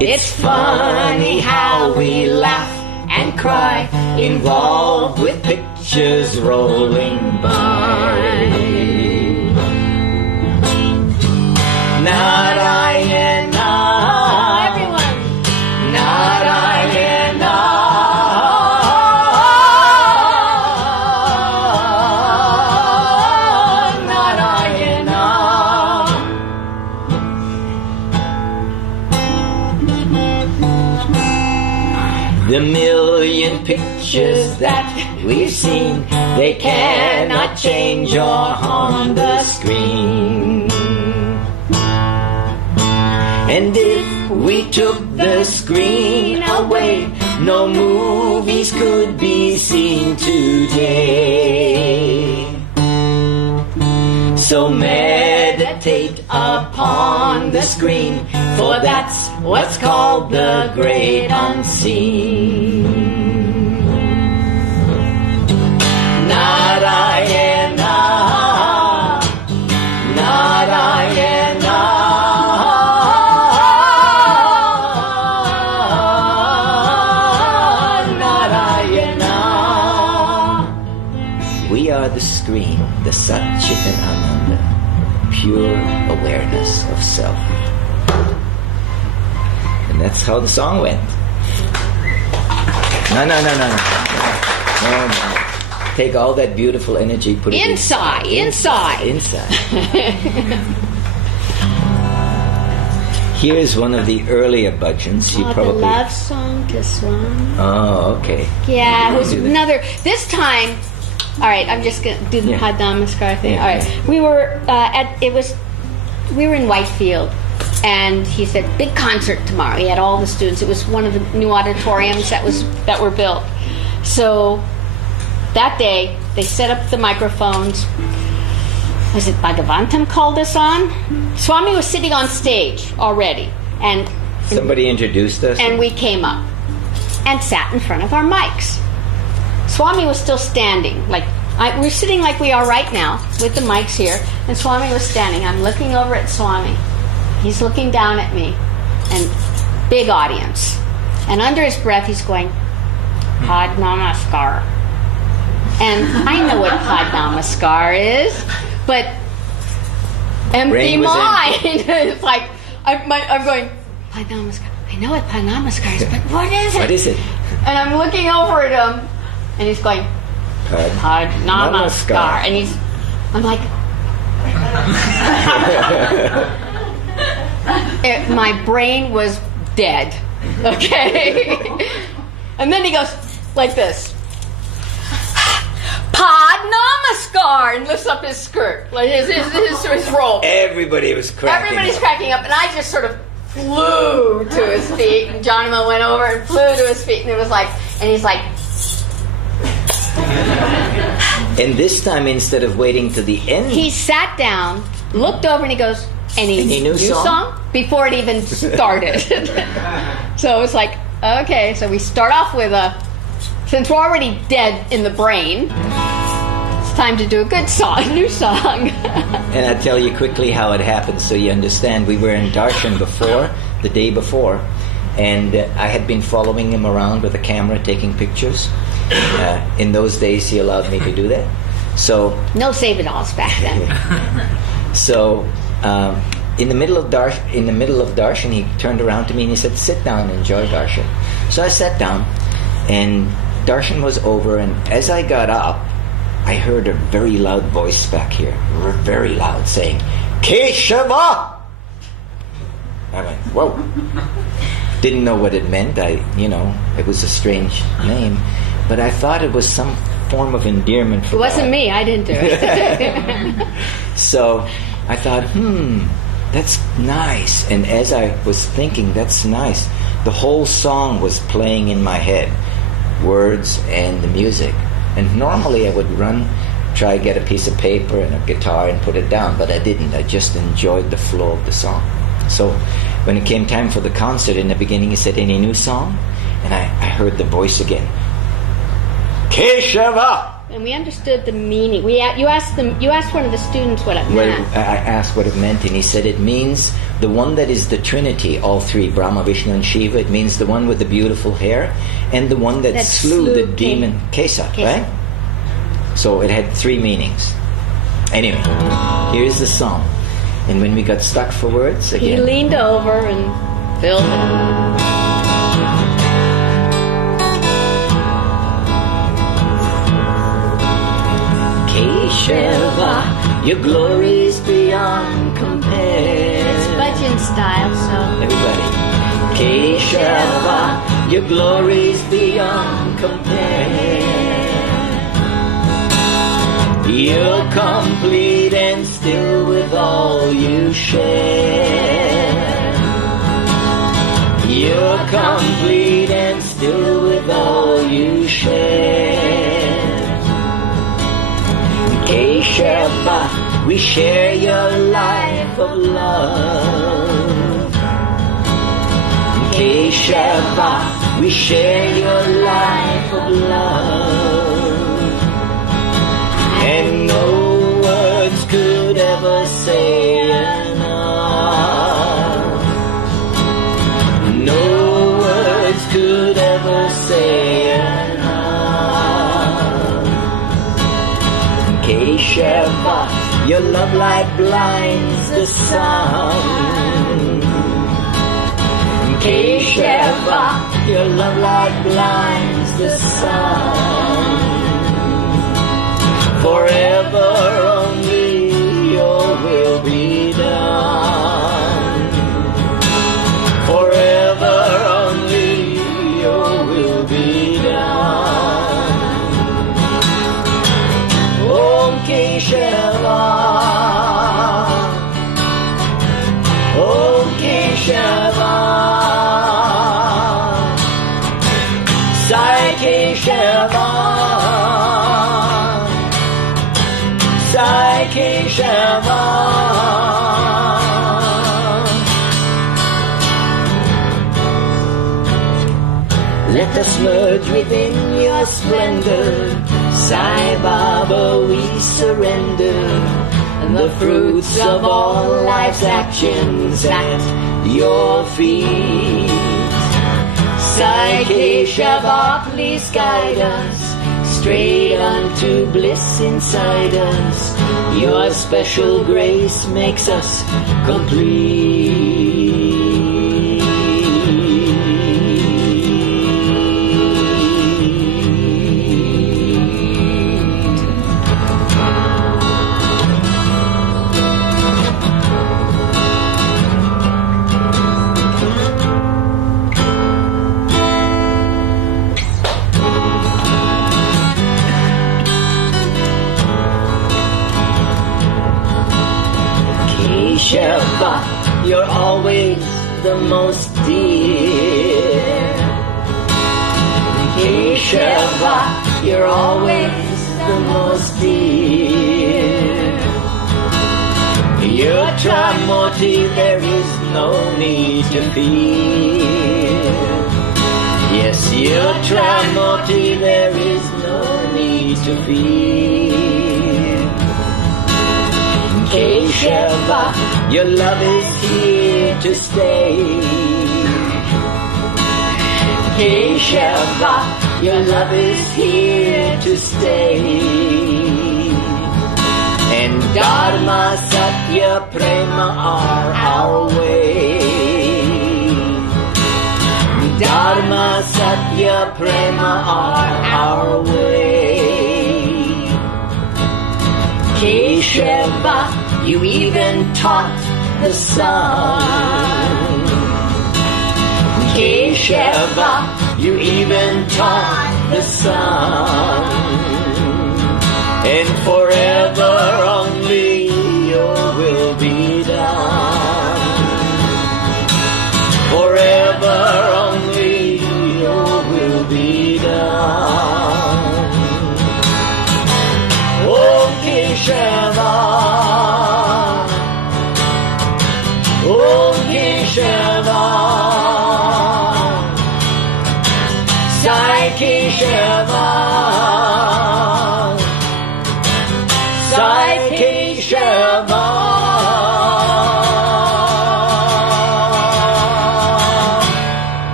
It's funny how we laugh and cry, involved with pictures rolling by. Narayana, Everyone. Narayana, Narayana. The million pictures that we've seen, they cannot change or harm the screen. And if we took the screen away, no movies could be seen today. So meditate upon the screen, for that's what's called the great unseen. Narayana, Narayana. the Sat Chit and Ananda, pure awareness of self. And that's how the song went. No. Take all that beautiful energy, put it Inside. inside. Here's one of the earlier bhajans. You The probably. love song to Swami. Oh, okay. Yeah, it was Do that. another. This time, all right. I'm just gonna do the Yeah. Padnamaskar thing. Yeah, All right, yeah. we were we were in Whitefield, and he said big concert tomorrow. He had all the students. It was one of the new auditoriums that were built. So that day they set up the microphones. Was it Bhagavantam called us on? Swami was sitting on stage already, and Somebody introduced us. we came up and sat in front of our mics. Swami was still standing, we're sitting like we are right now with the mics here, and Swami was standing. I'm looking over at Swami. He's looking down at me, and big audience. And under his breath, he's going, Padnamaskar. And I know what Padnamaskar is, but empty Brain was mind. It's like I'm going Padnamaskar. I know what Padnamaskar is, but what is it? What is it? And I'm looking over at him, and he's going Namaskar. Padnamaskar, and I'm like, my brain was dead. Okay, and then he goes like this. Padnamaskar, and lifts up his skirt, like his robe. Everybody was cracking. Everybody's cracking up, and I just sort of flew to his feet. And Johnima went over and flew to his feet, and it was like, and he's like. And this time, instead of waiting to the end, He sat down, looked over, and he goes, "Any new song?" Before it even started. So it was like, okay, so we start off with since we're already dead in the brain, it's time to do a good song, new song. and I'll tell you quickly how it happened so you understand. We were in darshan the day before, and I had been following him around with a camera taking pictures. In those days, he allowed me to do that. So No save-it-alls back then. So, in the middle of darshan, he turned around to me and he said, "Sit down, enjoy darshan." So I sat down, and darshan was over. And as I got up, I heard a very loud voice back here, very loud, saying, "Keshava." I went, "Whoa!" Didn't know what it meant. It was a strange name, but I thought it was some form of endearment for It wasn't God. me. I didn't do it. So I thought, that's nice. And as I was thinking, that's nice, the whole song was playing in my head, words and the music. And normally I would try to get a piece of paper and a guitar and put it down, but I didn't. I just enjoyed the flow of the song. So when it came time for the concert, in the beginning he said, "Any new song?" And I heard the voice again, "Keshava." And we understood the meaning. You asked one of the students what it meant. I asked what it meant, and he said it means the one that is the Trinity, all three, Brahma, Vishnu, and Shiva. It means the one with the beautiful hair, and the one that slew the demon Kesa, right? So it had three meanings. Anyway, here's the song. And when we got stuck for words again, He leaned over and filled it. Keshava, your glory's beyond compare. It's bhajan style, so. Everybody. Keshava, your glory's beyond compare. You're complete and still with all you share. You're complete and still with all you share. Keshava, we share your life of love. Keshava, we share your life of love. And no words could ever say enough. No words could ever say enough. Keshava, Your love light blinds the sun. Keshava, your love light blinds the sun. Forever only your will be done. Forever only your will be done. Om Keshava, Om Keshava, Sai Keshava, Sai Keshava. Let us merge within your splendor, Sai Baba, we surrender the fruits of all life's actions at your feet. Sai Keshava, please guide us straight unto bliss inside us. Your special grace makes us complete. Keshava, you're always the most dear. Keshava, you're always the most dear. Your Trimurti, there is no need to fear. Yes, your Trimurti, there is no need to fear. Keshava, your love is here to stay. Keshava, your love is here to stay. And Dharma, Satya, Prema are our way. Dharma, Satya, Prema are our way. Keshava, you even taught the sun. Keshava, you even taught the sun. And forever only your will be done. Forever only your will be done. Om Keshava, Om Keshava, Sai Keshava, Sai Keshava.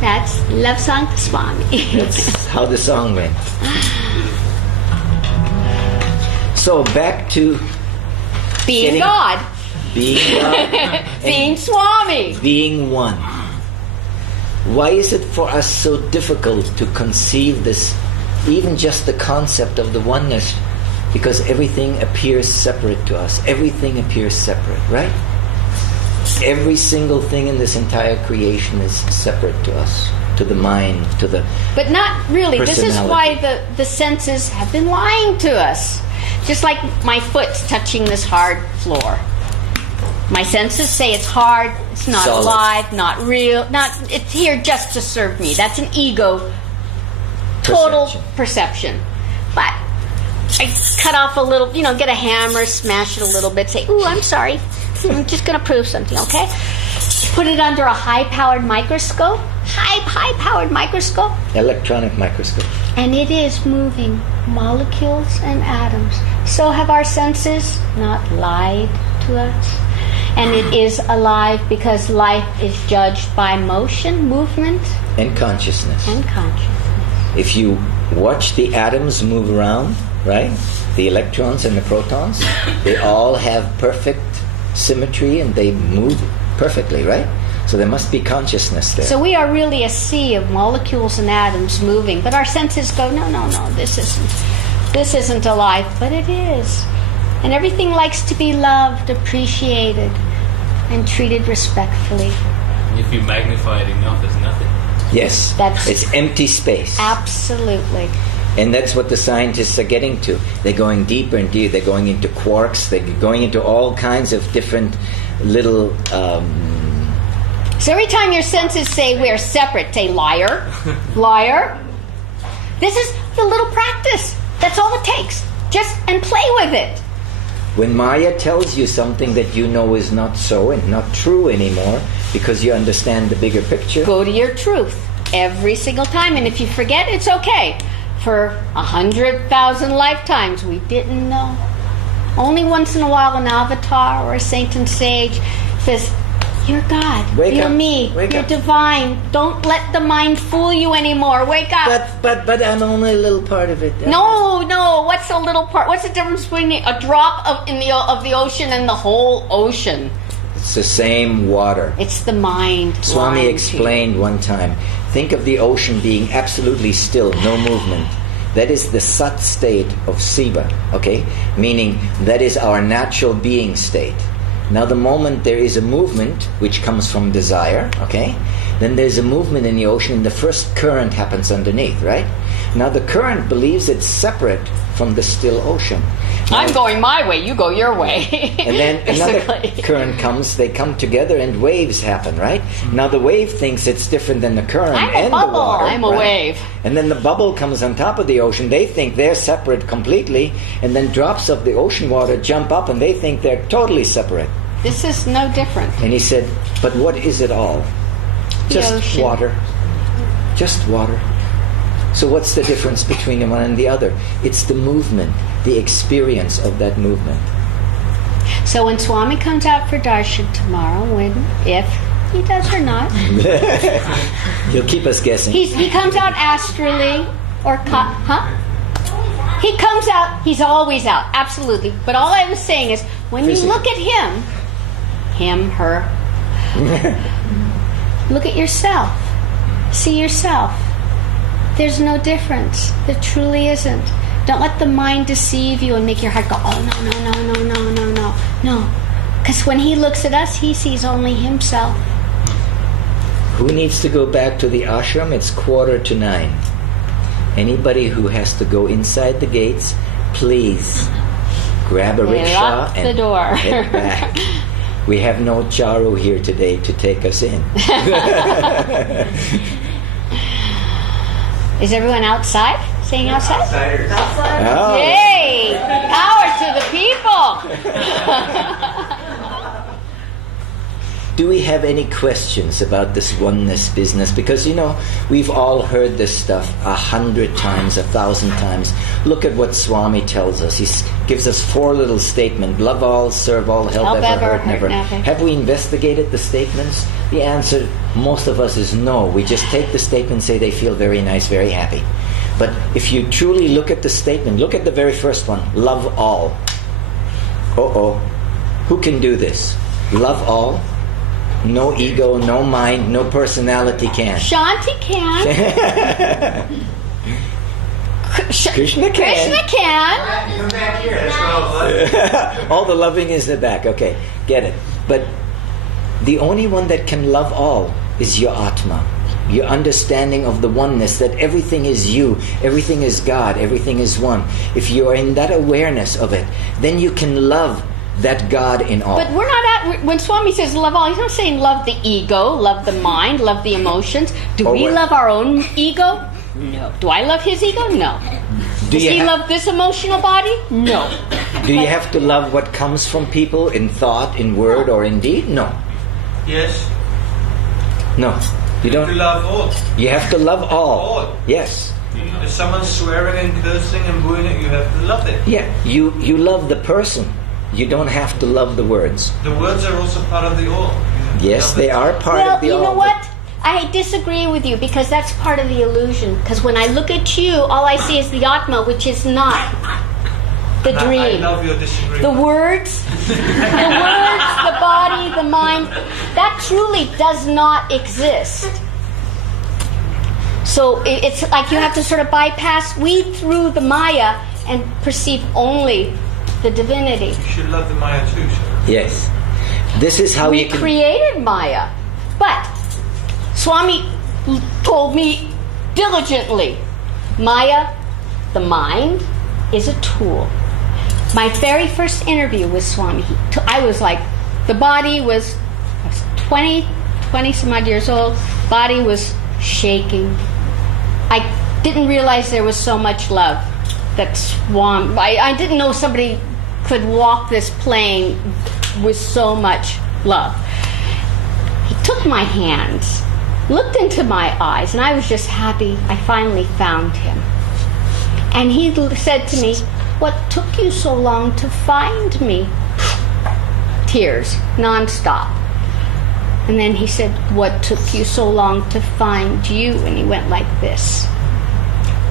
That's Love Song to Swami. That's how the song went. So back to Being God. Being God. Being Swami. Being one. Why is it for us so difficult to conceive this, even just the concept of the oneness? Because everything appears separate to us. Everything appears separate, right? Every single thing in this entire creation is separate to us, to the mind, to the But not really. This is why the senses have been lying to us. Just like my foot's touching this hard floor. My senses say it's hard, it's not solid, alive, not real, it's here just to serve me. That's an ego, total perception. But I cut off a little, get a hammer, smash it a little bit, say, ooh, I'm sorry. I'm just going to prove something, okay? Put it under a high-powered microscope, high-powered microscope. Electronic microscope. And it is moving molecules and atoms. So have our senses not lied to us? And it is alive because life is judged by motion, movement, and consciousness. and consciousness. If you watch the atoms move around, right? The electrons and the protons, they all have perfect symmetry and they move perfectly, right? So there must be consciousness there. So we are really a sea of molecules and atoms moving, but our senses go, no, this isn't alive, but it is. And everything likes to be loved, appreciated, and treated respectfully. If you magnify it enough, there's nothing. Yes, it's empty space. Absolutely. And that's what the scientists are getting to. They're going deeper and deeper. They're going into quarks. They're going into all kinds of different little... So every time your senses say we're separate, say liar, liar. This is the little practice. That's all it takes. And play with it. When Maya tells you something that you know is not so and not true anymore, because you understand the bigger picture, go to your truth every single time. And if you forget, it's okay. For 100,000 lifetimes, we didn't know. Only once in a while an avatar or a saint and sage says, you're God, you're me, you're divine. Don't let the mind fool you anymore. Wake up. But I'm only a little part of it. No. What's a little part? What's the difference between a drop of the ocean and the whole ocean? It's the same water. It's the mind. Swami explained one time, think of the ocean being absolutely still, no movement. That is the Sat state of Siva, okay? Meaning that is our natural being state. Now the moment there is a movement, which comes from desire, okay? Then there's a movement in the ocean and the first current happens underneath, right? Now the current believes it's separate from the still ocean. Now, I'm going my way, you go your way. And then another current comes, they come together and waves happen, right? Now the wave thinks it's different than the current and the water. I'm a wave. And then the bubble comes on top of the ocean. They think they're separate completely. And then drops of the ocean water jump up and they think they're totally separate. This is no different. And he said, but what is it all? Just ocean. Water. Just water. So what's the difference between the one and the other? It's the movement, the experience of that movement. So when Swami comes out for darshan tomorrow, if he does or not, He'll keep us guessing. he comes out astrally or he comes out. He's always out, absolutely. But all I was saying is, when you look at him, her, look at yourself. See yourself. There's no difference. There truly isn't. Don't let the mind deceive you and make your heart go, oh, no. Because when he looks at us, he sees only himself. Who needs to go back to the ashram? It's 8:45. Anybody who has to go inside the gates, please grab a rickshaw and the door. head back. We have no charu here today to take us in. Is everyone outside? Staying outside? Outsiders. Oh. Yay! Power to the people! Do we have any questions about this oneness business? Because, we've all heard this stuff 100 times, 1,000 times. Look at what Swami tells us. He gives us 4 little statements. Love all, serve all, help ever, hurt never. Have we investigated the statements? The answer, most of us, is no. We just take the statement, say they feel very nice, very happy. But if you truly look at the statement, look at the very first one, love all. Who can do this? Love all? No ego, no mind, no personality can. Shanti can. Krishna can. Krishna can. Come back here. That's what I love. All the loving is in the back. Okay, get it. But the only one that can love all is your Atma. Your understanding of the oneness, that everything is you, everything is God, everything is one. If you are in that awareness of it, then you can love that God in all. But we're not when Swami says love all, he's not saying love the ego, love the mind, love the emotions. Do we love our own ego? No. Do I love his ego? No. Does he love this emotional body? No. Do you have to love what comes from people in thought, in word, or in deed? No. Yes. No. You don't. To love all. You have to love all. All. Yes. If someone's swearing and cursing and booing it, you have to love it. Yeah. You love the person. You don't have to love the words. The words are also part of the all. Yes, they are part of the all. Well, you know what? I disagree with you because that's part of the illusion. Because when I look at you, all I see is the Atma, which is not the dream. I love your disagreement. The words, the body, the mind, that truly does not exist. So it's like you have to sort of bypass, weed through the Maya and perceive only the divinity. You should love the Maya too, sir. Yes. This is how We you can... created Maya, but Swami told me diligently, Maya, the mind, is a tool. My very first interview with Swami, I was like, the body was 20 some odd years old, body was shaking. I didn't realize there was so much love that Swami, I didn't know somebody could walk this plane with so much love. He took my hands, looked into my eyes, and I was just happy I finally found him. And he said to me, "What took you so long to find me?" Tears, nonstop. And then he said, "What took you so long to find you?" And he went like this.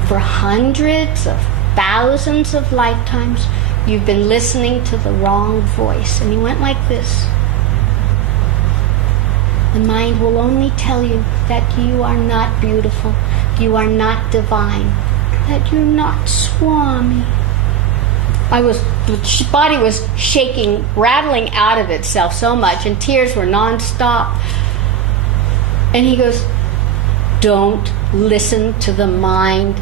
"For hundreds of thousands of lifetimes, you've been listening to the wrong voice." And he went like this. "The mind will only tell you that you are not beautiful, you are not divine, that you're not Swami." The body was shaking, rattling out of itself so much, and tears were nonstop. And he goes, "Don't listen to the mind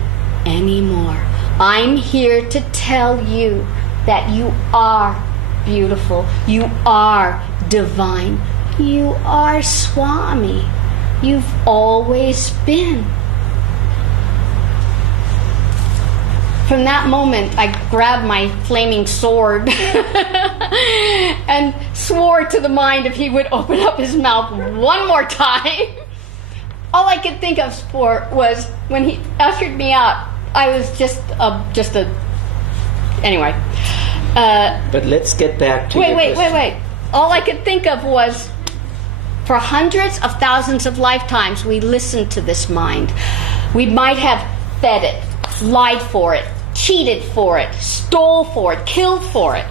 anymore. I'm here to tell you that you are beautiful, you are divine, you are Swami. You've always been." From that moment, I grabbed my flaming sword and swore to the mind if he would open up his mouth one more time. All I could think of was when he ushered me out, I was just a anyway. But let's get back to Wait. All I could think of was, for hundreds of thousands of lifetimes, we listened to this mind. We might have fed it, lied for it, cheated for it, stole for it, killed for it.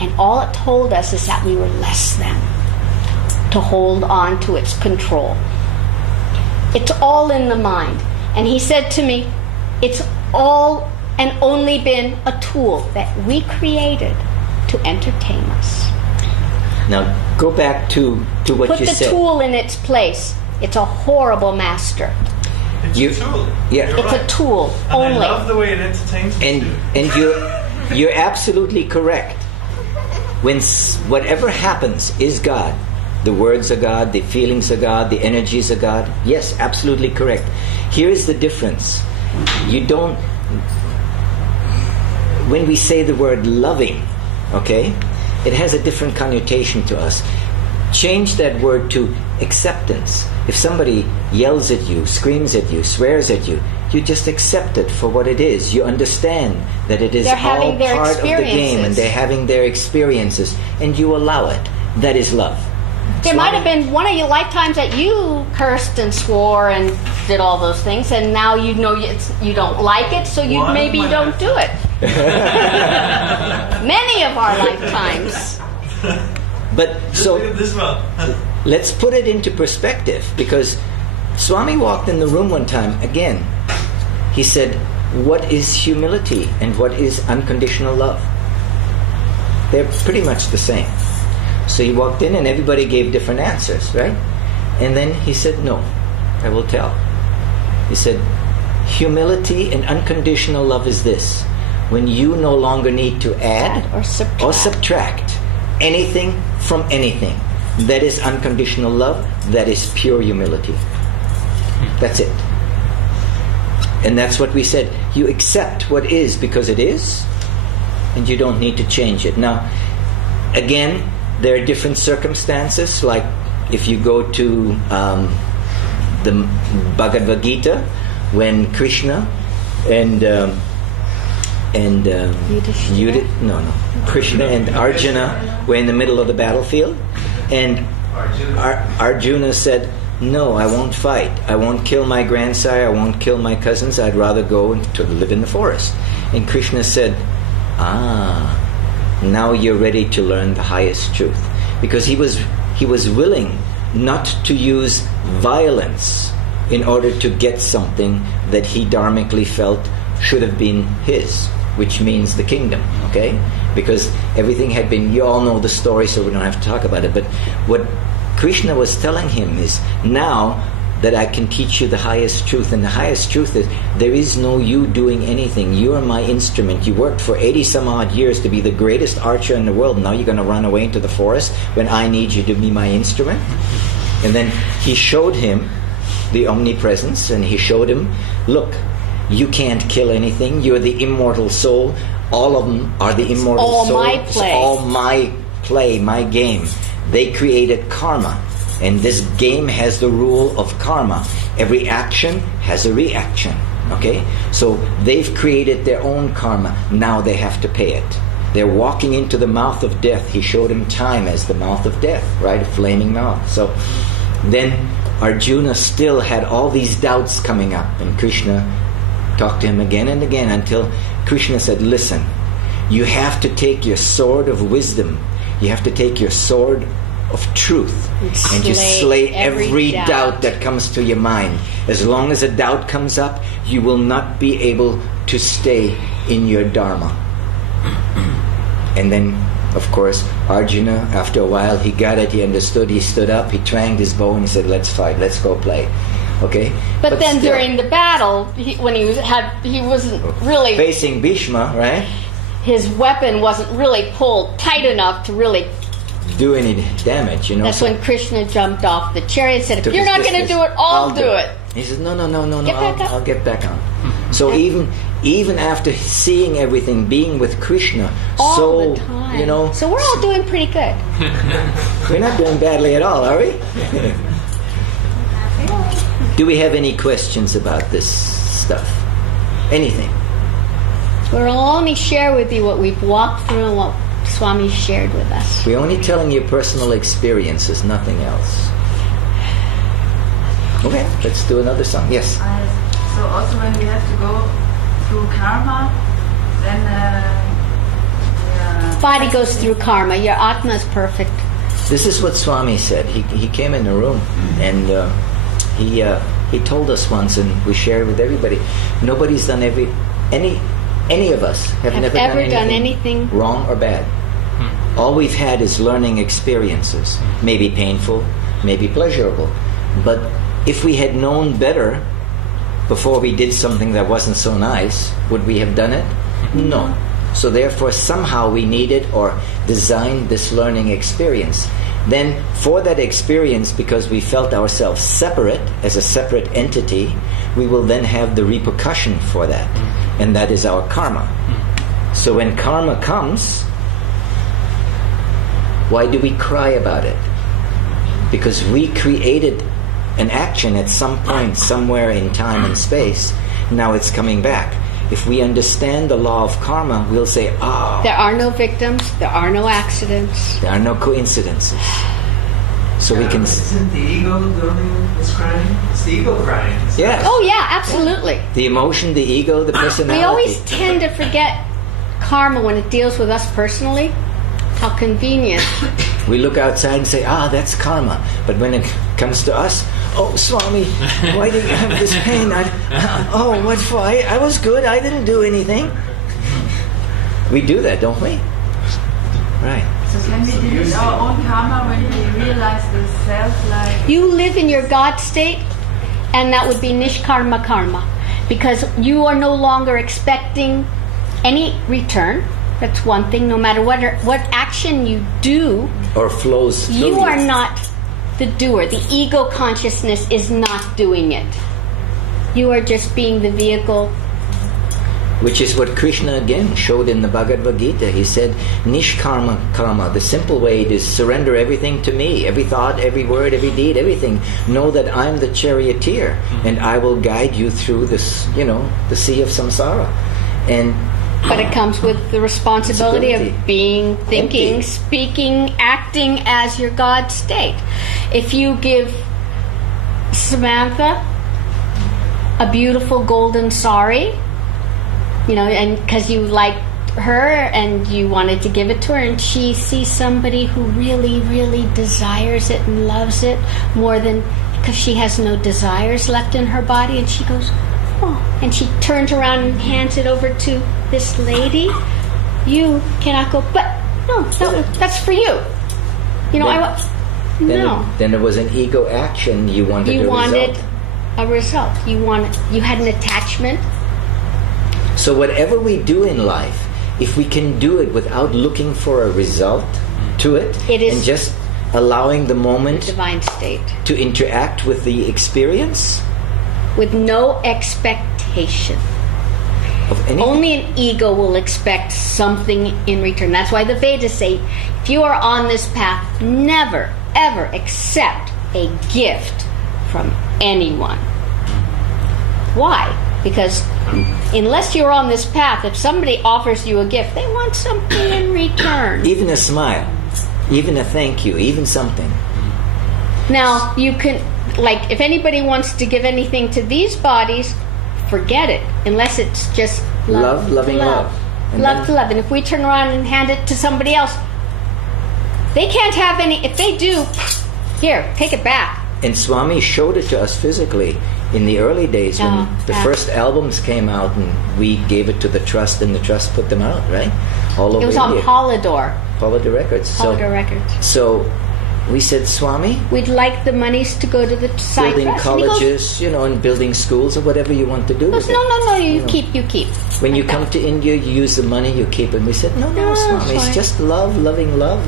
And all it told us is that we were less than, to hold on to its control. It's all in the mind. And he said to me, it's all and only been a tool that we created to entertain us. Now, go back to what Put you the said. tool in its place. It's a horrible master. It's a tool. Yeah. You're It's right. a tool And only. I love the way it entertains me too. And you're absolutely correct. When whatever happens is God. The words are God, the feelings are God, the energies are God. Yes, absolutely correct. Here is the difference. You don't... When we say the word loving, okay, it has a different connotation to us. Change that word to acceptance. If somebody yells at you, screams at you, swears at you, you just accept it for what it is. You understand that it is They're all having their part of the game, experiences. and they're having their experiences, and you allow it. That is love. There might have been one of your lifetimes that you cursed and swore and did all those things, and now you know you don't like it, so you One of maybe my don't do it. Many of our lifetimes. But Just so look at this one. let's put it into perspective, because Swami walked in the room one time again. He said, "What is humility and what is unconditional love?" They're pretty much the same. So he walked in and everybody gave different answers, right? And then he said, "No, I will tell." He said, "Humility and unconditional love is this: when you no longer need to add Or subtract anything from anything. That is unconditional love. That is pure humility. That's it." And that's what we said. You accept what is because it is, and you don't need to change it. Now, again, there are different circumstances. Like if you go to the Bhagavad Gita, when Krishna and Krishna and Arjuna were in the middle of the battlefield, and Arjuna said, no, I won't fight. I won't kill my grandsire. I won't kill my cousins. I'd rather go to live in the forest. And Krishna said, now you're ready to learn the highest truth. Because he was willing not to use violence in order to get something that he dharmically felt should have been his, which means the kingdom, okay? Because everything had been, you all know the story, so we don't have to talk about it, but what Krishna was telling him is, now that I can teach you the highest truth, and the highest truth is, there is no you doing anything. You are my instrument. You worked for 80 some odd years to be the greatest archer in the world. Now you're going to run away into the forest when I need you to be my instrument? And then he showed him the omnipresence, and he showed him, look, you can't kill anything. You're the immortal soul. All of them are the immortal soul. My play. It's all my play, my game. They created karma. And this game has the rule of karma. Every action has a reaction. Okay? So they've created their own karma. Now they have to pay it. They're walking into the mouth of death. He showed him time as the mouth of death, right? A flaming mouth. So then Arjuna still had all these doubts coming up. And Krishna talked to him again and again until Krishna said, listen, you have to take your sword of wisdom. You have to take your sword of truth, and you slay every doubt that comes to your mind. As long as a doubt comes up, you will not be able to stay in your dharma. And then, of course, Arjuna, after a while, he got it, he understood, he stood up, he twanged his bow, and he said, let's fight, let's go play. Okay? But then still, during the battle, he wasn't really facing Bhishma, right? His weapon wasn't really pulled tight enough to really do any damage, you know. That's when Krishna jumped off the chariot and said, if you're not going to do it, I'll do it. He says, no, back up. I'll get back on. So even after seeing everything, being with Krishna, all the time. You know. So we're all doing pretty good. We're not doing badly at all, are we? Do we have any questions about this stuff? Anything? We'll only share with you what we've walked through and what Swami shared with us. We're only telling you personal experiences, nothing else. Okay, let's do another song. Yes? So also when we have to go through karma, then Body goes through karma. Your Atma is perfect. This is what Swami said. He came in the room and he told us once, and we shared with everybody, nobody's done any of us have never ever done anything wrong or bad. All we've had is learning experiences, maybe painful, maybe pleasurable. But if we had known better before we did something that wasn't so nice, would we have done it? No. So therefore somehow we needed or designed this learning experience. Then for that experience, because we felt ourselves separate, as a separate entity, we will then have the repercussion for that. And that is our karma. So when karma comes, why do we cry about it? Because we created an action at some point, somewhere in time and space. Now it's coming back. If we understand the law of karma, we'll say, there are no victims, there are no accidents, there are no coincidences. So we can... Isn't the ego that's crying? It's the ego crying. Yes. Oh yeah, absolutely. The emotion, the ego, the personality. We always tend to forget karma when it deals with us personally. How convenient. We look outside and say, that's karma. But when it comes to us, oh, Swami, why did you have this pain? What for? I was good. I didn't do anything. We do that, don't we? Right. So can we delete our own karma when we realize the self like... You live in your God state, and that would be nishkarma karma. Because you are no longer expecting any return. That's one thing. No matter what action you do, or flows through you are not the doer. The ego consciousness is not doing it. You are just being the vehicle. Which is what Krishna again showed in the Bhagavad Gita. He said, Nishkarma karma, the simple way is surrender everything to me. Every thought, every word, every deed, everything. Know that I'm the charioteer and I will guide you through this, the sea of samsara. But it comes with the responsibility of being, thinking, speaking, acting as your God state. If you give Samantha a beautiful golden sari, and because you liked her and you wanted to give it to her, and she sees somebody who really, really desires it and loves it more than, because she has no desires left in her body, and she goes, oh, and she turns around and hands it over to this lady. You cannot go, but no, that's for you. Then it was an ego action. You wanted a result. You had an attachment. So whatever we do in life, if we can do it without looking for a result to it, and just allowing the moment, divine state, to interact with the experience, with no expectation. Of anything. Only an ego will expect something in return. That's why the Vedas say, if you are on this path, never, ever accept a gift from anyone. Why? Because unless you're on this path, if somebody offers you a gift, they want something in return. Even a smile, even a thank you, even something. Now, you can, if anybody wants to give anything to these bodies, forget it, unless it's just love. Loving love. Love to love. And if we turn around and hand it to somebody else, they can't have any. If they do, here, take it back. And Swami showed it to us physically in the early days when the first albums came out, and we gave it to the trust, and the trust put them out, right? All over It was India. on Polydor. Polydor Records. Polydor Records. So we said, Swami, we'd like the monies to go to the side building trust. colleges, and building schools or whatever you want to do with it. No, you keep. When you come to India, you use the money, you keep it. We said, no, Swami, it's just love, loving love.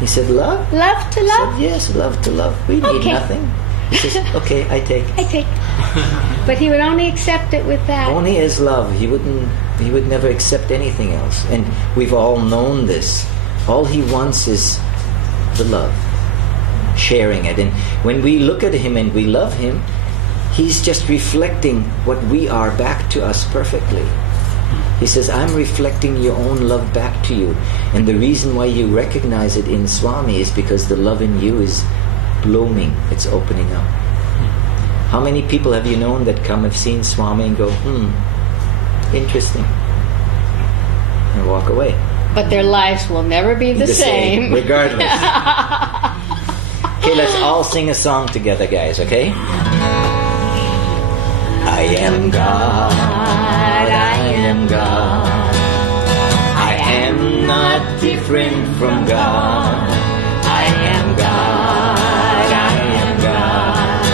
He said, love? Love to love? I said, yes, love to love. We need nothing. He says, okay, I take. But he would only accept it with that. Only as love. He would never accept anything else. And we've all known this. All he wants is the love, sharing it. And when we look at him and we love him, he's just reflecting what we are back to us perfectly. He says, I'm reflecting your own love back to you. And the reason why you recognize it in Swami is because the love in you is blooming. It's opening up. How many people have you known that have seen Swami and go, interesting, and walk away? But their lives will never be the same. Regardless. Okay, let's all sing a song together, guys, okay? I am God, I am God. I am not different from God. I am God, I am God.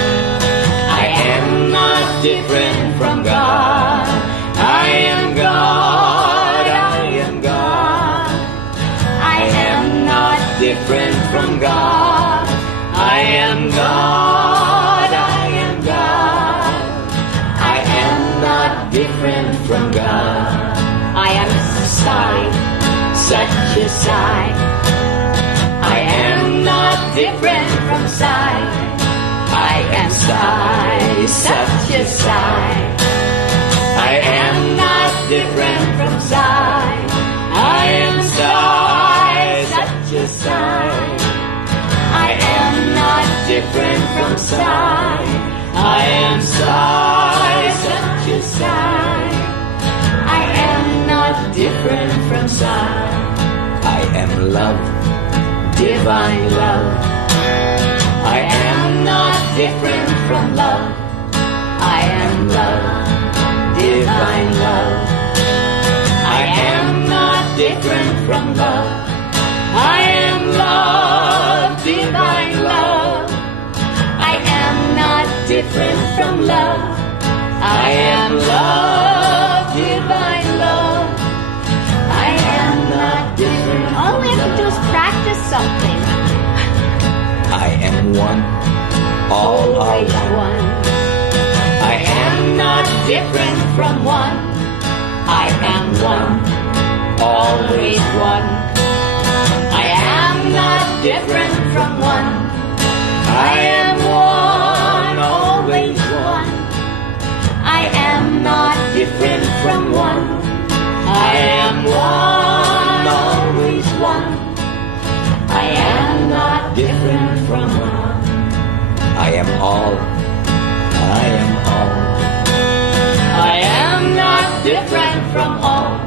I am not different from God. I am God, I am God. I am not different from God. I am God, I am God. I am not different from God. I am Sai, Sathya Sai. I am not different from Sai. I am Sai, Sathya Sai. I am not different from Sai. I am Sai, Sathya Sai. I am not different from Sai. I am Sai, Sathya Sai. I am not different from Sai. I am love, Divine love. I am not different from love. I am love, divine love. I am not different from love. I am love, divine love. I am not different from love. I am love, divine love. I am not different. all we have to do is practice something. I am one, all are Always one. one. I am not different from one. I am one, always one. I am not different from one. I am one, always one. I am not different from one. I am one, always one. I am not different from one. I am all, different from all.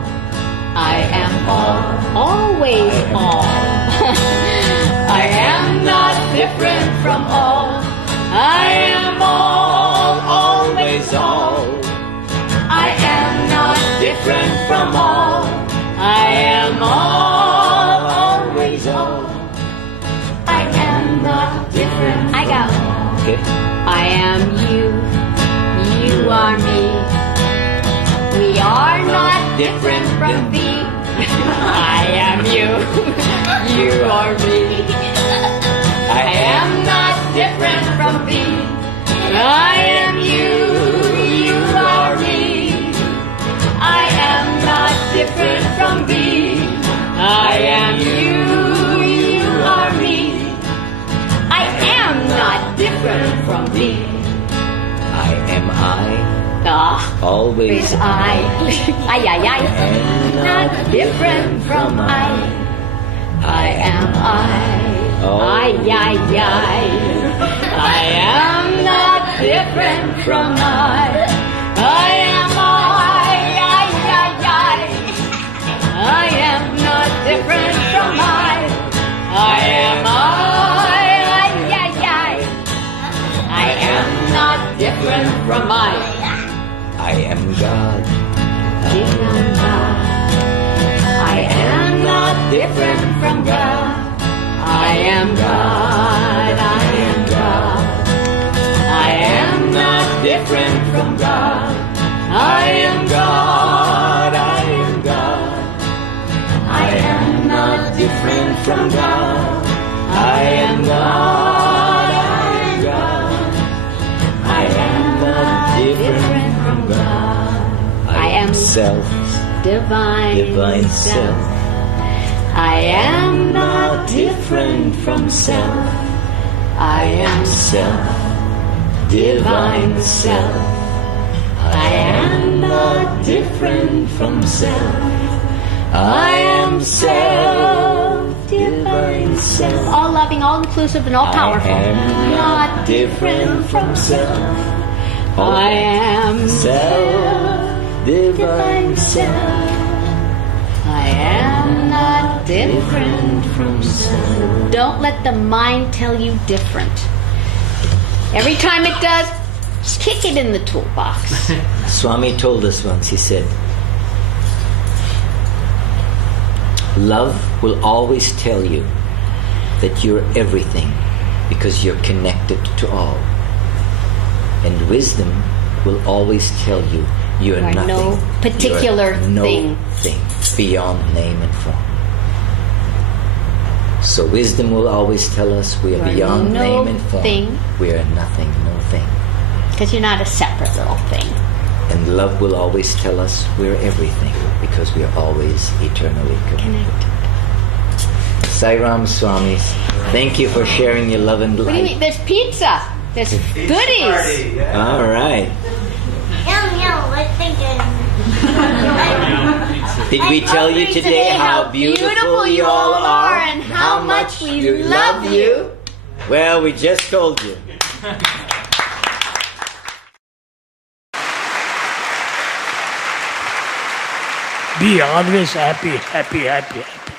I am all, always all. I am not different from all. I am all, always all. I am not different from all. I am all, always all. I am not different. I got one. Okay. I am you. You are me. We are not different from thee. I am you. You are me. I am not different from thee. I am you. You are me. I am not different from thee. I am you. You are me. I am not different from thee. I am I. Always I. I am not different from I. I am I. I am not different from I. I am I am not different from I. I am I am not different from I. I am God. I am not different from God. I am God. I am God. I am not different from God. I am God. I am God. I am not different from God. I am God. I am God. I am not different from God. I am self. Divine self. I am not different from self. I am self. Divine self. I am not different from self. I am self. Divine self. All loving, all inclusive, and all powerful. I am not different from self. I am self. Divine self. I am not different from self. Don't let the mind tell you different. Every time it does, just kick it in the toolbox. Swami told us once, he said, love will always tell you that you're everything because you're connected to all. And wisdom will always tell you you're You are nothing. no particular You're no thing. beyond name and form. So wisdom will always tell us we are You are beyond no name and form. thing. We are nothing, no thing. Because you're not a separate little thing. And love will always tell us we're everything because we are always eternally connected. Sai Ram Swamis, thank you for sharing your love and light. What do you mean? There's pizza. There's goodies. All right. We're thinking. Did we tell you today how beautiful you all are and how much we love you? Well, we just told you. Be always happy, happy, happy, happy.